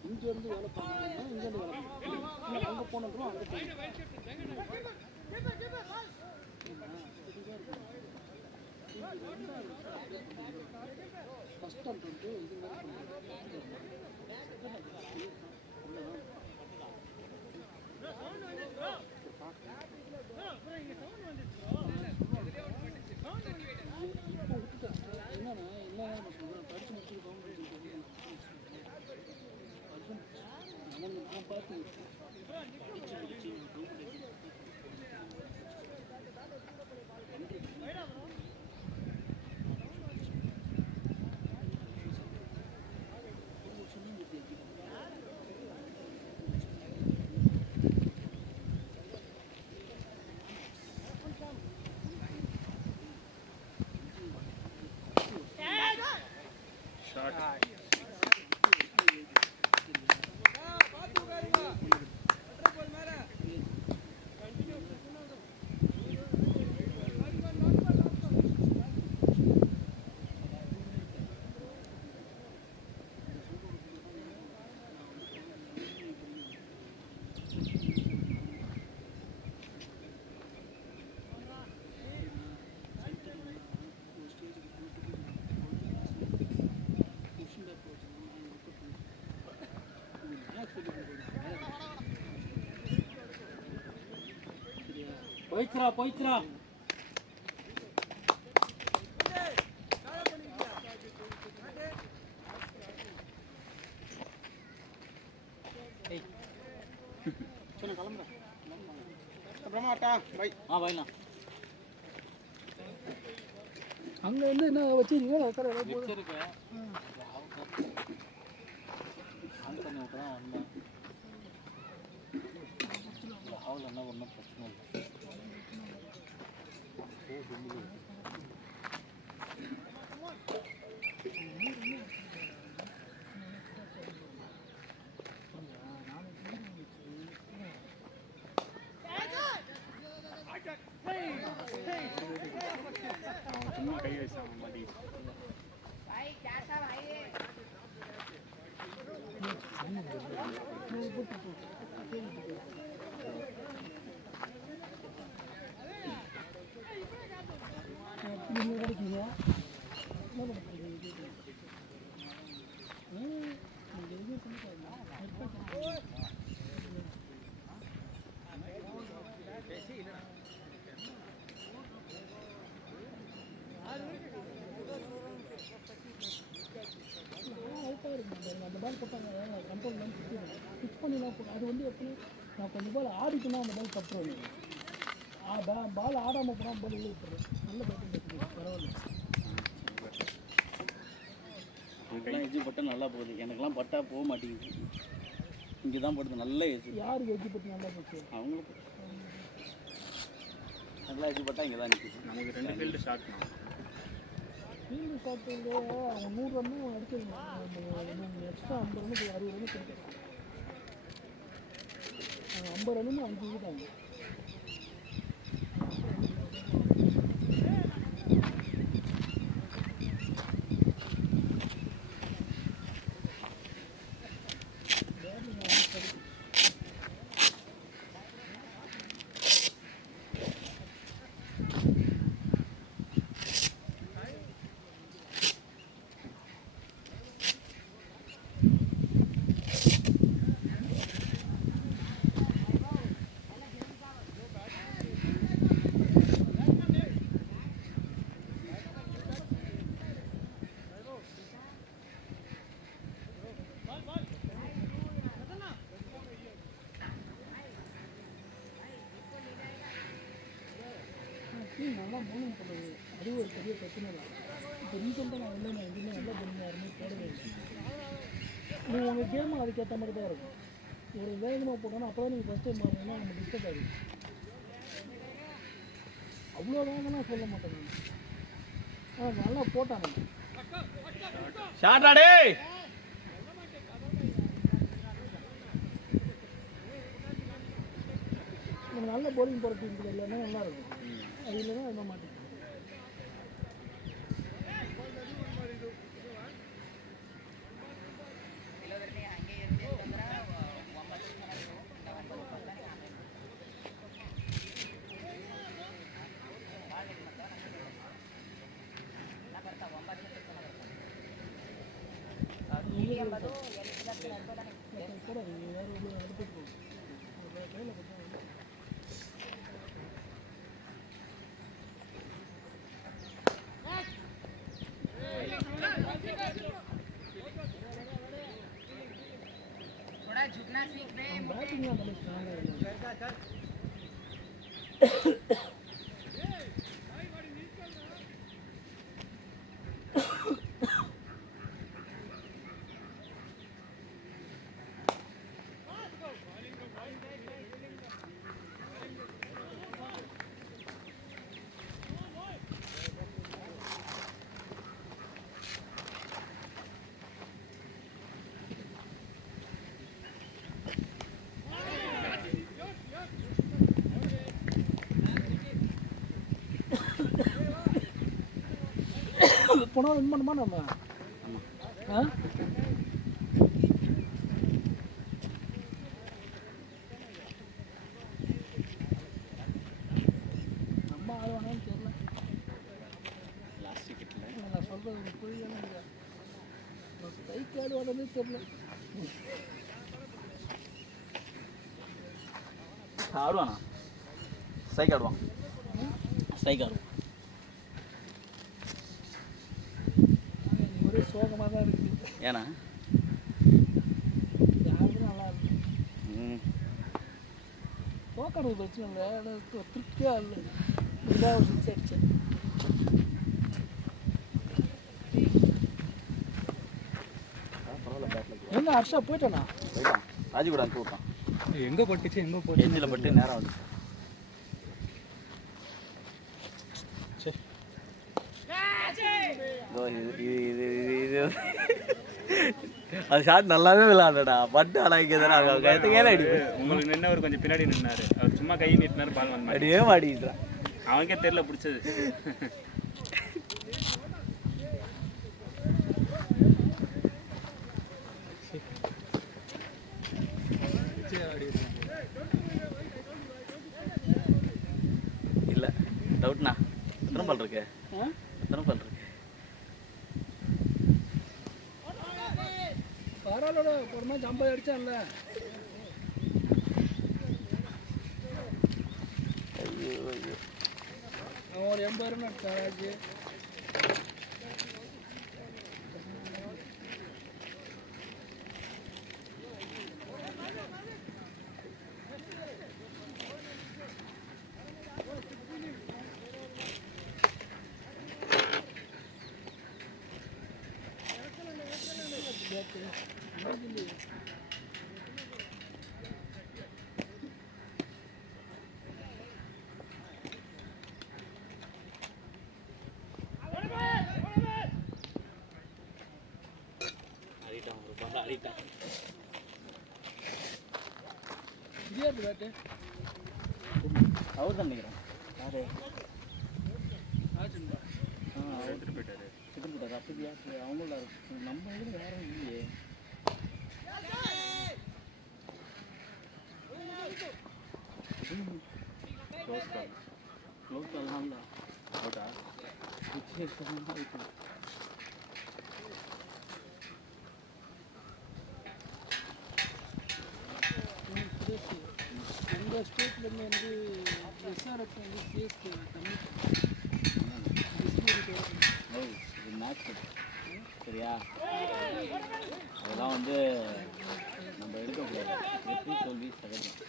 இங்கேருந்து வேலை பார்க்கணும்னா இங்கேருந்து வேலை பார்க்கணும், அங்கே போனோம் அங்கே போகணும். கஷ்டம் பண்ணிட்டு இது இப்போ விட்டுட்டேன். என்னன்னா என்ன நான் சொல்கிறேன், படித்து முடிச்சுட்டு நான் பார்த்து போயிச்சுரா சொன்ன கிளம்புறேன் அப்புறமா பை பையனா அங்கே வந்து என்ன வச்சுருக்கீங்க கடை இருக்கு ஆன் பண்ணி விட்டு தான் வந்தேன் ராகுல் என்ன ஒன்றும் பிரச்சனை இல்லை சும்மா கை வச்சான் மாட்டி அந்த பால் போட்டாங்க கண்ட்ரோல் பண்ணி ஃபிக்ஸ் பண்ணிலாம் போடும் அது வந்து எப்படி நான் கொஞ்சம் பால் ஆடிட்டுனா அந்த பால் தப்புறேன் பால் ஆடாமல் போனால் பால் உள்ள விட்டுறேன் நல்ல பேட்டிங் பரவாயில்ல உனக்குலாம் எஜ்ஜு பட்டா நல்லா போகுது எனக்கெல்லாம் பட்டா போக மாட்டேங்குது இங்கே தான் படுது நல்ல எஜ்ஜு யாருக்கு எஜ்ஜு பட்டு நல்லா போச்சு அவங்களுக்கு நல்லா எஜ்ஜு பட்டா இங்கே தான் நிற்குது நமக்கு 2 ஃபீல்டு ஷார்ட் ஃபீல்டு ஷாட்டில் அவன் 100 ரன்னும் அடிச்சிருந்தான் எக்ஸ்ட்ரா 50 ரன்னுக்கு 60 ரன்னு கொடுத்தாங்க 50 ரன்னும் 5 விட்டாங்க நல்லா பவுலிங் பண்ணுறது அது ஒரு பெரிய பிரச்சனை இல்லை இப்போ ரீசெண்டாக நான் வந்து நான் எதுவுமே நல்லா பண்ணுங்க யாருமே போடவே இல்லை நீங்கள் உங்கள் கேமும் அதுக்கேற்ற மாதிரி தான் இருக்கும் ஒரு வேகமாக போட்டோன்னா அப்போ தான் நீங்கள் ஃபஸ்ட் டைம் மாறினா நம்ம டிஸ்டர்ப் ஆகிடும் அவ்வளோ வேகம்லாம் சொல்ல மாட்டேன் நான் நல்லா போட்டாங்க ஷார்ட் ஆடு நம்ம நல்ல பவுலிங் போகிற டீம் இல்லைன்னா நல்லா இருக்கும் அது இல்லைன்னா என்ன மாட்டேங்குது बैटिंग போனால் வின் பண்ணுமா நம்ம நம்ம ஆடுவானான்னு தெரியல லாஸ்ட் விக்கெட்டில் நான் சொல்கிறது புரியல கைக்கு ஆடுவானே தெரியல ஆடுவானா ஸ்ட்ரைக் ஆடுவான் ஸ்ட்ரைக் ஆடுவான் ஒரே சோகமாக தான் இருக்குது. ஏன்னா யாருமே நல்லா இருக்கு. ம் தோக்கணும் பிரச்சனை இல்லை, எனக்கு திருப்தியாக இல்லை. இதாக ஒரு சிக்ஸ் அடிச்சேன். எங்க ஹர்ஷா போயிட்டானா? போயிட்டான் ராஜி கூட அனுப்பி விட்டான். எங்கே பட்டுச்சு எங்கே போச்சு எஞ்சில் பட்டு நேரம் வந்து அது ஷாட் நல்லாவே விளையாடடா பட்டு அடாய்க்கு தானே அடிப்பேன். உங்களுக்கு நின்னவர் கொஞ்சம் பின்னாடி நின்னாரு. அவர் சும்மா கை நீட்டினாரு, பால் வந்து அப்படியே மாட்டிக்கிட்டான். அவனுக்கே தெரியல பிடிச்சது. இல்லை டவுட்ண்ணா எத்தனை பால் இருக்கு? எத்தனை பால் இருக்கு? பரவாயில்ல, ஒரு மேட்ச் 50 அடிச்சான்ல. அவன் ஒரு 80 ரன் அடிச்சான் ராஜு. அடிட்டான் ஒரு பால் அடிட்டான். இதே இருக்கு பேட்டு. அவர் தான் நினைக்கிறேன். யாரு? ராஜுங்களா? எடுத்துட்டு போயிட்டாரு. சிக்கன் போட்டார் அப்படி அவங்கள நம்ம இதில் யாரும் இல்லையே. க்ளோஸ் கால். க்ளோஸ் கால்லாம் இல்லை. அவுட்டா? எங்கள் ஸ்டேட்லேருந்து வந்து எஸ்ஆர்எஃப் வந்து சிஎஸ்கே தமிழ் இது மேட்ச் சரியா? அதெல்லாம் வந்து நம்ம எடுக்கக்கூடாது. வெற்றி தோல்வி சகஜம்.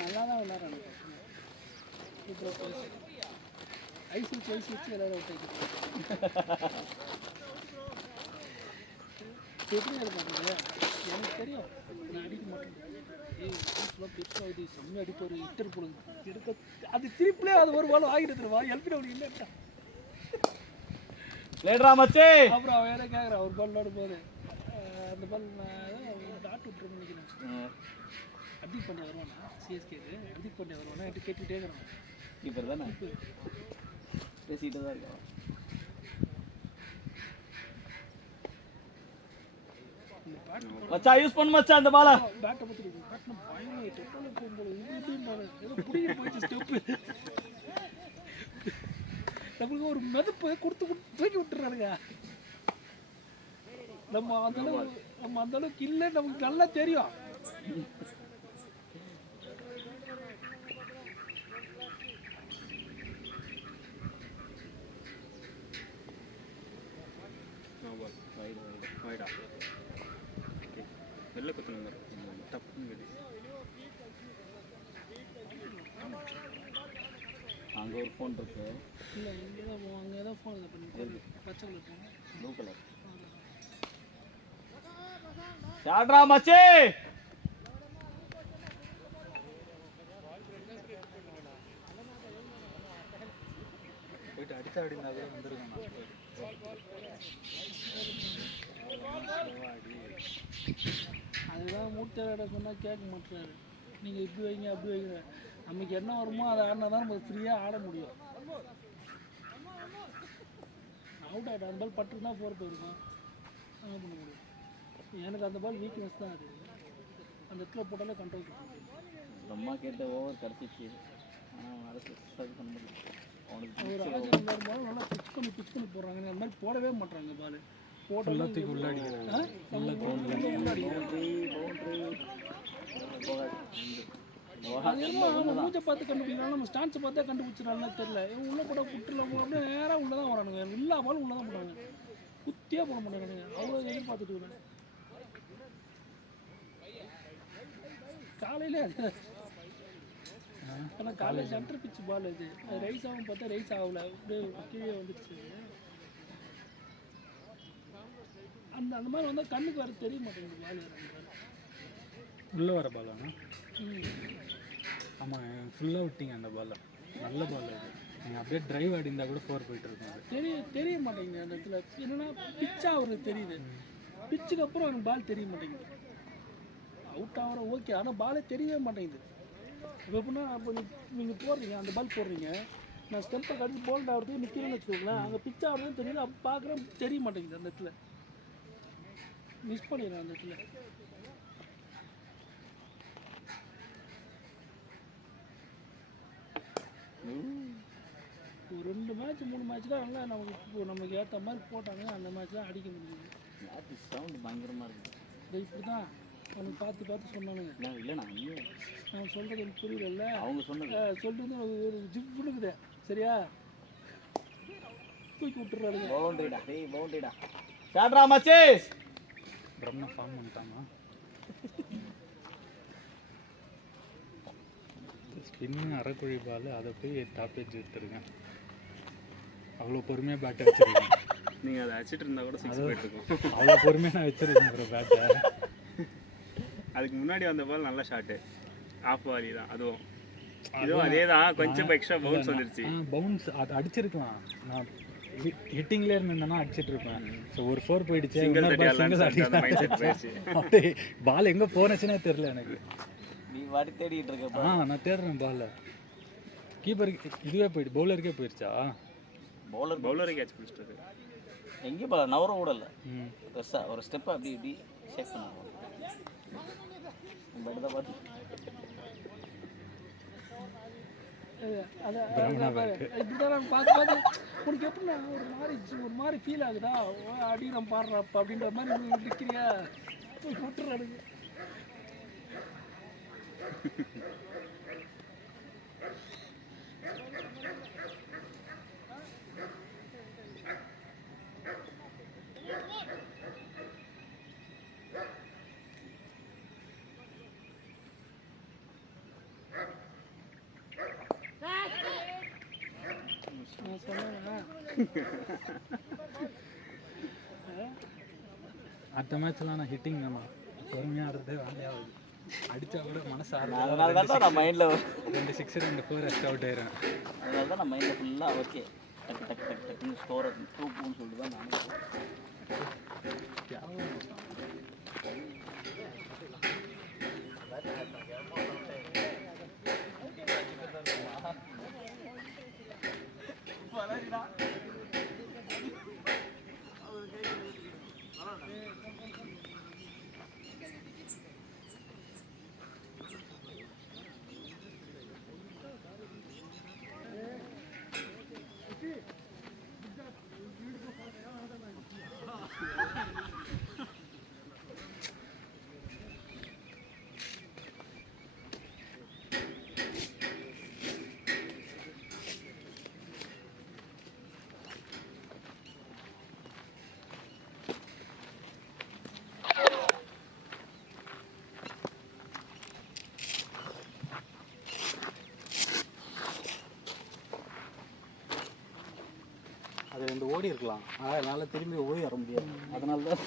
நல்லா தான் விளாட்றாங்க பசங்க. சூப்பராக ஐஸ் வச்சு எல்லோரும் அவுட் ஆகிட்டு எப்படி எடுப்பாங்க? எனக்கு தெரியும், நான் அடிக்க மாட்டேன். ஃபுல்லாக பெருசாகுது, செம்ம அடிப்பார், இட்டர் போடுங்க எடுக்க. அது திருப்பிலே அது ஒரு பால் வாங்கிட்டு வந்துடுவா. எல்பி அப்படி இல்லைட்டா லேட்ரா மச்சே. அப்புறம் அவன் என்ன கேட்குறான், ஒரு பால் விளாடும் போது அந்த பால் டாட் விட்டுருன்னு நினைக்கிறேன். அர்திக் பாண்டியா வருவானா சிஎஸ்கேக்கு? அர்திக் பாண்டியா வருவானா என்கிட்ட கேட்டுக்கிட்டே இருக்கிறான். இப்போ தானே பேசிகிட்டு தான் இருக்கோம். மச்சா யூஸ் பண்ணு மச்சா அந்த பாலை. பேட்டை பற்றி பேட்டில் பயணம் தொட்டாலும் போகும்போது இப்படின்றாரு. ஏதோ பிடிக்கிட்டு போயிடுச்சு ஸ்டெப்பு. நம்மளுக்கு ஒரு மெதப்பு கொடுத்து தூக்கி விட்டுறாருங்க. நம்ம அந்த அளவுக்கு இல்லை, நமக்கு நல்லா தெரியும். வைடா. ஓகே, வெளில குத்துனுங்க. தப்புன்னு வெளியே. அங்கே ஒரு ஃபோன் இருக்கு. இல்லை இங்கே தான் அங்கே தான் ஃபோன் இதை பண்ணி பச்சை கலர் ஃபோன், ப்ளூ கலர். யாட்ரா மச்சே. போயிட்டு அடித்தா அடிந்தா கூட வந்துருக்கேன் நான். அதுதான் மூட்டை சொன்னால் கேட்க மாட்டுறாரு. நீங்கள் இப்படி வைங்க அப்படி வைங்க. நமக்கு என்ன வருமோ அதை ஆடினா தான் நம்ம ஃப்ரீயாக ஆட முடியும். அவுட் ஆகிடும். அந்த பால் பட்டுருந்தா 4 போயிருக்கும், என்ன பண்ண முடியும்? எனக்கு அந்த பால் வீக்னஸ் தான். அது அந்த இடத்துல போட்டாலே கண்ட்ரோல் பண்ணுறது. அம்மா கேட்ட ஓவர் கிடச்சிச்சு. ஆனால் அரசு பண்ண முடியல. ஒரு ராஜன் வரும்போது நல்லா பிச் பண்ணி போடுறாங்க. அந்த மாதிரி போடவே மாட்டாங்க பால். போட்டோத்துக்கு உள்ளாடி உள்ளாடி அது என்ன அவங்க மூச்சை பார்த்து கண்டுபிடிக்கிறாங்க, நம்ம ஸ்டான்ஸை பார்த்தா கண்டுபிடிச்சிடறாங்கன்னு தெரியல. இவங்க உள்ளே போட குட்டுலாம் அப்படியே நேராக உள்ளே தான் வரானுங்க, எல்லா பாலும் உள்ளே தான் போடுறாங்க, குத்தியாக போட மாட்டேங்கிறானுங்க. அவ்வளோ எதிர்பார்த்துட்டு வரேன் காலையில். அது ஆனால் காலையில் சென்டர் பிச்சு பால் இது ரைஸ் ஆகும் பார்த்தா ரைஸ் ஆகல, அப்படியே கீழே வந்துடுச்சு. அந்த மாதிரி வந்தால் கண்ணுக்கு வர தெரிய மாட்டேங்குது பால். உள்ளே வர பாலாண்ணா? ஆமாம், ஃபுல்லாக விட்டீங்க அந்த பாலை. நல்ல பால் அது. நீங்கள் அப்படியே டிரைவ் ஆடிந்தா கூட 4 போயிட்டு இருக்கும். அது தெரிய மாட்டேங்குது. அந்த இடத்துல என்னென்னா பிச்சாக அவருக்கு தெரியுது, பிச்சுக்கு அப்புறம் எனக்கு பால் தெரிய மாட்டேங்குது. அவுட் ஆகிற ஓகே, ஆனால் பாலே தெரியவே மாட்டேங்குது. இப்போ எப்படின்னா அப்போ நீங்கள் போடுறீங்க, அந்த பால் போடுறீங்க, நான் ஸ்டெம்பை கடிச்சு போல்ட் ஆகிறதுக்கு நிற்கிறேன்னு வச்சுக்கோங்களேன், அங்கே பிச் ஆகிறதுன்னு தெரியுது, அப்போ பார்க்குறேன் தெரிய மாட்டேங்குது. அந்த இடத்துல மிஸ் பண்ணிடுறேன். அந்த இடத்துல ஒரு 2 மேட்ச் 3 மேட்ச் தான் நல்லா நமக்கு இப்போ நமக்கு ஏற்ற மாதிரி போட்டாங்க. அந்த மேட்ச் தான் அடிக்க முடியுது. சவுண்ட் பயங்கரமாக இருக்குது. இப்படி தான் அவனுக்கு பார்த்து சொன்னானுங்க. இல்லைண்ணா நான் சொல்கிறது எனக்கு புரியல. அவங்க சொன்னது சொல்லிட்டு வந்து ஒரு ஜிப்புனுக்குதே சரியா தூக்கி விட்டுறாருங்க. பவுண்டரிடா, டேய் பவுண்டரிடா. ஷாட்ரா மச்சேஸ். பிரம்மா ஃபார்ம் பண்ணிட்டாமா? ஸ்பின்னு அரைக்குழி பால், அதை போய் டாப் ஏஜ் எடுத்துருக்கேன். அவ்வளோ பொறுமையாக பேட்டை வச்சுருக்கேன். நீங்கள் அதை அடிச்சிட்டு இருந்தால் கூட 6 போயிட்டு இருக்கும். அவ்வளோ பொறுமையாக நான் வச்சுருக்கேன் ப்ரோ பேட்டை. அதுக்கு முன்னாடி வந்த பால் நல்ல ஷாட்டு, ஆஃப் வாலி தான் அதுவும். இதுவும் அதே தான், கொஞ்சம் எக்ஸ்ட்ரா பவுன்ஸ் வந்துருச்சு. பவுன்ஸ் அது அடிச்சிருக்கலாம். நான் ஹிட்டிங்லேயே இருந்தேன்னா அடிச்சிட்டு இருப்பேன். ஸோ ஒரு 4 போயிடுச்சு. அப்படியே பால் எங்கே போனச்சுன்னே தெரில எனக்கு. நீ வாடி தேடிட்டு இருக்க? நான் தேடுறேன் பால். கீப்பருக்கு இதுவே போயிட்டு பவுலருக்கே போயிடுச்சா? பவுலரை கேட்ச் பிடிச்சிட்டு எங்கே பால நவர விடல. பெருசாக ஒரு ஸ்டெப் அப்படி இப்படி ஷேக் பண்ணாங்க. தான் பார்த்து இப்படிதான் பார்த்து உனக்கு எப்படின்னா ஒரு மாதிரி ஃபீல் ஆகுதா, அடிக்கிறோம் பாடுறப்ப அப்படின்ற மாதிரி நிற்கிறியா, போய் விட்டுறானுங்க. அடுத்த மேட்ச்லாம் நான் ஹிட்டிங் தானே பொறுமையாக ஆடுறதே வேலையாகுது. அடித்தா கூட மனசு அதனால தான் நான் மைண்டில் 2 6 2 4 ரெஸ்ட் அவுட் ஆயிடுறேன். அதனால தான் நான் மைண்டில் ஃபுல்லாக ஓகே டக்கு டக்கு டக்கு டக்குன்னு ஸ்கோரை தூக்குன்னு சொல்லிட்டு தான் நானும் அது 2 ஓடி இருக்கலாம், அதனால திரும்பி ஓடி வர முடியாது. அதனால தான்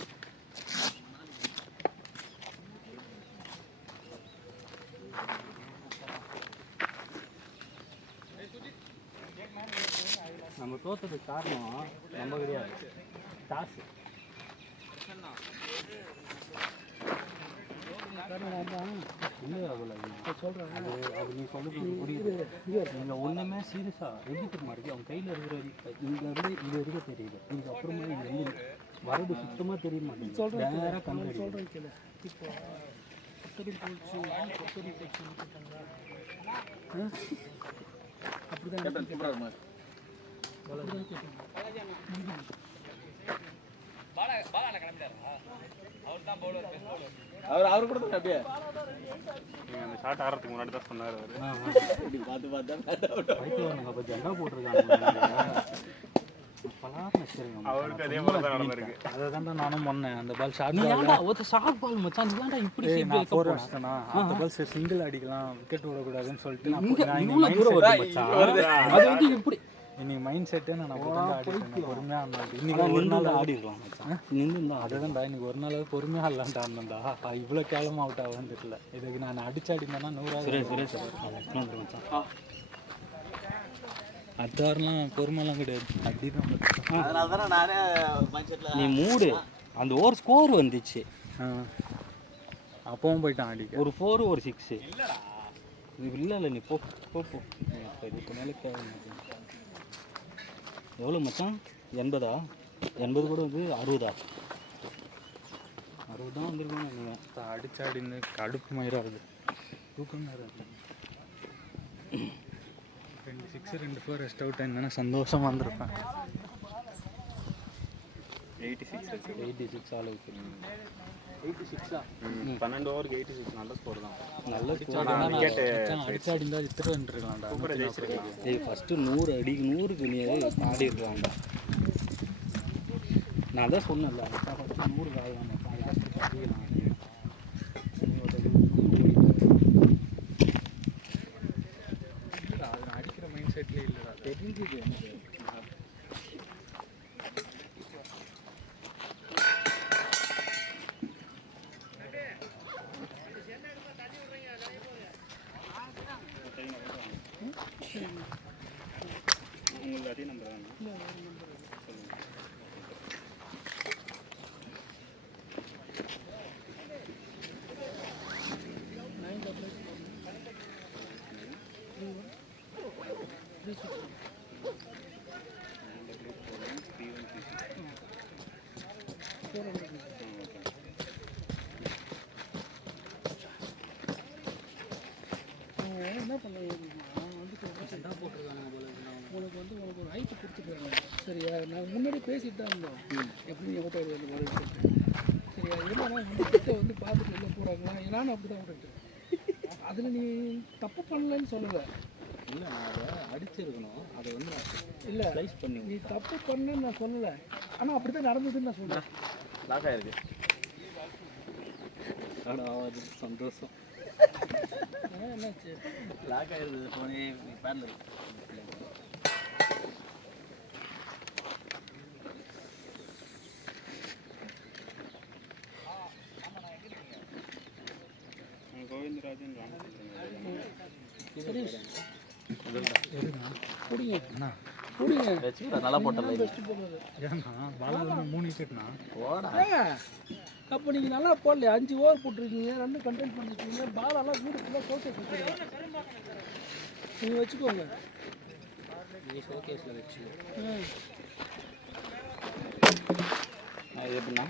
நம்ம தோற்றதுக்கு காரணம் நம்ம கிடையாது, டாஸ். சொல்கிறேன் அது நீ சொல்லுறது புரியுது. நீங்கள் ஒன்றுமே சீரியஸாக எப்படி தெரியுமா இருக்கு, அவங்க கையில் இருக்கிற இங்கே இருந்து இது வரைக்கும் தெரியுது, இதுக்கப்புறமா இது வந்து வரது சுத்தமாக தெரிய மாட்டேங்குது. சொல்கிறேன் நேராக கண்டு சொல்கிறேன் கேளு. இப்போ அப்படிதான் அவர் கூட தான் அப்படியே நீங்கள் அந்த ஷாட் ஆடுறதுக்கு முன்னாடி தான் சொன்னார் அவர். இப்படி பார்த்து பார்த்தா பைத்தியம் அப்போ ஜெண்டா போட்டிருக்காங்க. அவருக்கு அதே மாதிரி தான் நடந்திருக்கு. அதை தான்டா நானும் பண்ணேன். அந்த பால் ஷார்ட் நீ ஏன்டா ஒரு ஷார்ட் பால் மச்சான் நீ ஏன்டா இப்படி நான் 4 அடிச்சேனா அந்த பால் சிங்கிள் அடிக்கலாம் விக்கெட் விடக்கூடாதுன்னு சொல்லிட்டு நான் இவ்வளோ தூரம் வருது மச்சான். அது வந்து இப்படி இன்னைக்கு மைண்ட் செட்டே நான் அப்போ தான் ஆடிட்டேன். பொறுமையாக ஆடினேன். இன்னைக்கு ஒரு நாள் ஆடிடலாம் மச்சான். நின்று அதுதான்டா இன்னைக்கு ஒரு நாள் பொறுமையாக ஆடலான்ட்டு ஆடினேன்டா. இவ்வளோ கேவலமாக அவுட் ஆகுதுன்னு தெரியல. இதுக்கு நான் அடிச்சாடினேன்னா 100 சுரேஷ் மச்சான். அத்தாரெலாம் பொறுமையெல்லாம் கிடையாது. அப்படிதான் அதனால தானே நானே நீ மூடு அந்த ஓவர் ஸ்கோர் வந்துச்சு. அப்பவும் போயிட்டான் அடிக்க. ஒரு 4 ஒரு 6 இல்லை நீ போ போ போ இதுக்கு மேலே எவ்வளோ மச்சான் 80 கூட வந்து 60 தான் வந்துருக்கோம். நீங்கள் அடிச்சாடின்னு கடுப்பு மயிராகுது. தூக்கம் நேரம் 2 6 2 4 ரெஸ்ட் அவுட் ஆயிருந்தேன்னா சந்தோஷமாக இருந்திருப்பேன். 86 அளவுக்கு 86 12 ஓவருக்கு 86 நல்ல ஸ்கோர் தான். நல்ல அடிச்சாடிந்தா இத்தனை வந்துருக்கலாம்டா. சூப்பராக ஜெயிச்சிருக்கீங்க. ஃபஸ்ட்டு 100 அடி 100க்கு நீ ஆடி இருக்கலாம்டா. நான் தான் சொன்னேன்ல ஃபஸ்ட்டு 100 ஆகலாம் அடிக்கலாம். அடிக்கிற மைண்ட் செட்லேயே இல்லைடா. தெரிஞ்சுது எனக்கு. உங்களுக்கு அதே நம்பர் தானே? என்ன பண்ணுறேன் உனக்கு வந்து உனக்கு ஒரு ஹைட்டு கொடுத்துருக்காங்க. சரியா நான் முன்னாடி பேசிட்டு தான் இருந்தோம் எப்படி நீ ஓட்ட அந்த மாதிரி சரியா. என்னன்னா வந்து கிட்ட வந்து பார்த்துட்டு வெளில போகிறாங்களா நானும் அப்படி தான் விட்டுட்டேன். அதில் நீ தப்பு பண்ணலன்னு சொல்லலை. இல்லை நான் அதை அடிச்சிருக்கணும். அதை வந்து இல்லை ஸ்லைஸ் பண்ணி நீ தப்பு பண்ணேன்னு நான் சொல்லலை. ஆனால் அப்படி தான் நடந்ததுன்னு நான் சொல்கிறேன். லாக் ஆயிருக்கு. சந்தோஷம். என்னாச்சு லாக் ஆயிருது ஃபோனே பேரில் இருக்கு. கோவிந்தராஜன் ராமச்சந்திரன் சதீஷ் குடிங்க குடிங்க நல்லா போட்டல. பெஸ்ட்டு போடுறது ஏன்னா பாலாவில் 3 விக்கெட்னா அப்போ நீங்கள் நல்லா போடல. 5 ஓவர் போட்டிருக்கீங்க, 2 கண்டென்ட் பண்ணிருக்கீங்க. பாலெல்லாம் வீடு ஃபுல்லாக ஷோகேஸ் வச்சுருக்கீங்க. நீங்கள் வச்சுக்கோங்க. நீ ஷோகேஸில் வச்சு ம் எப்படின்னா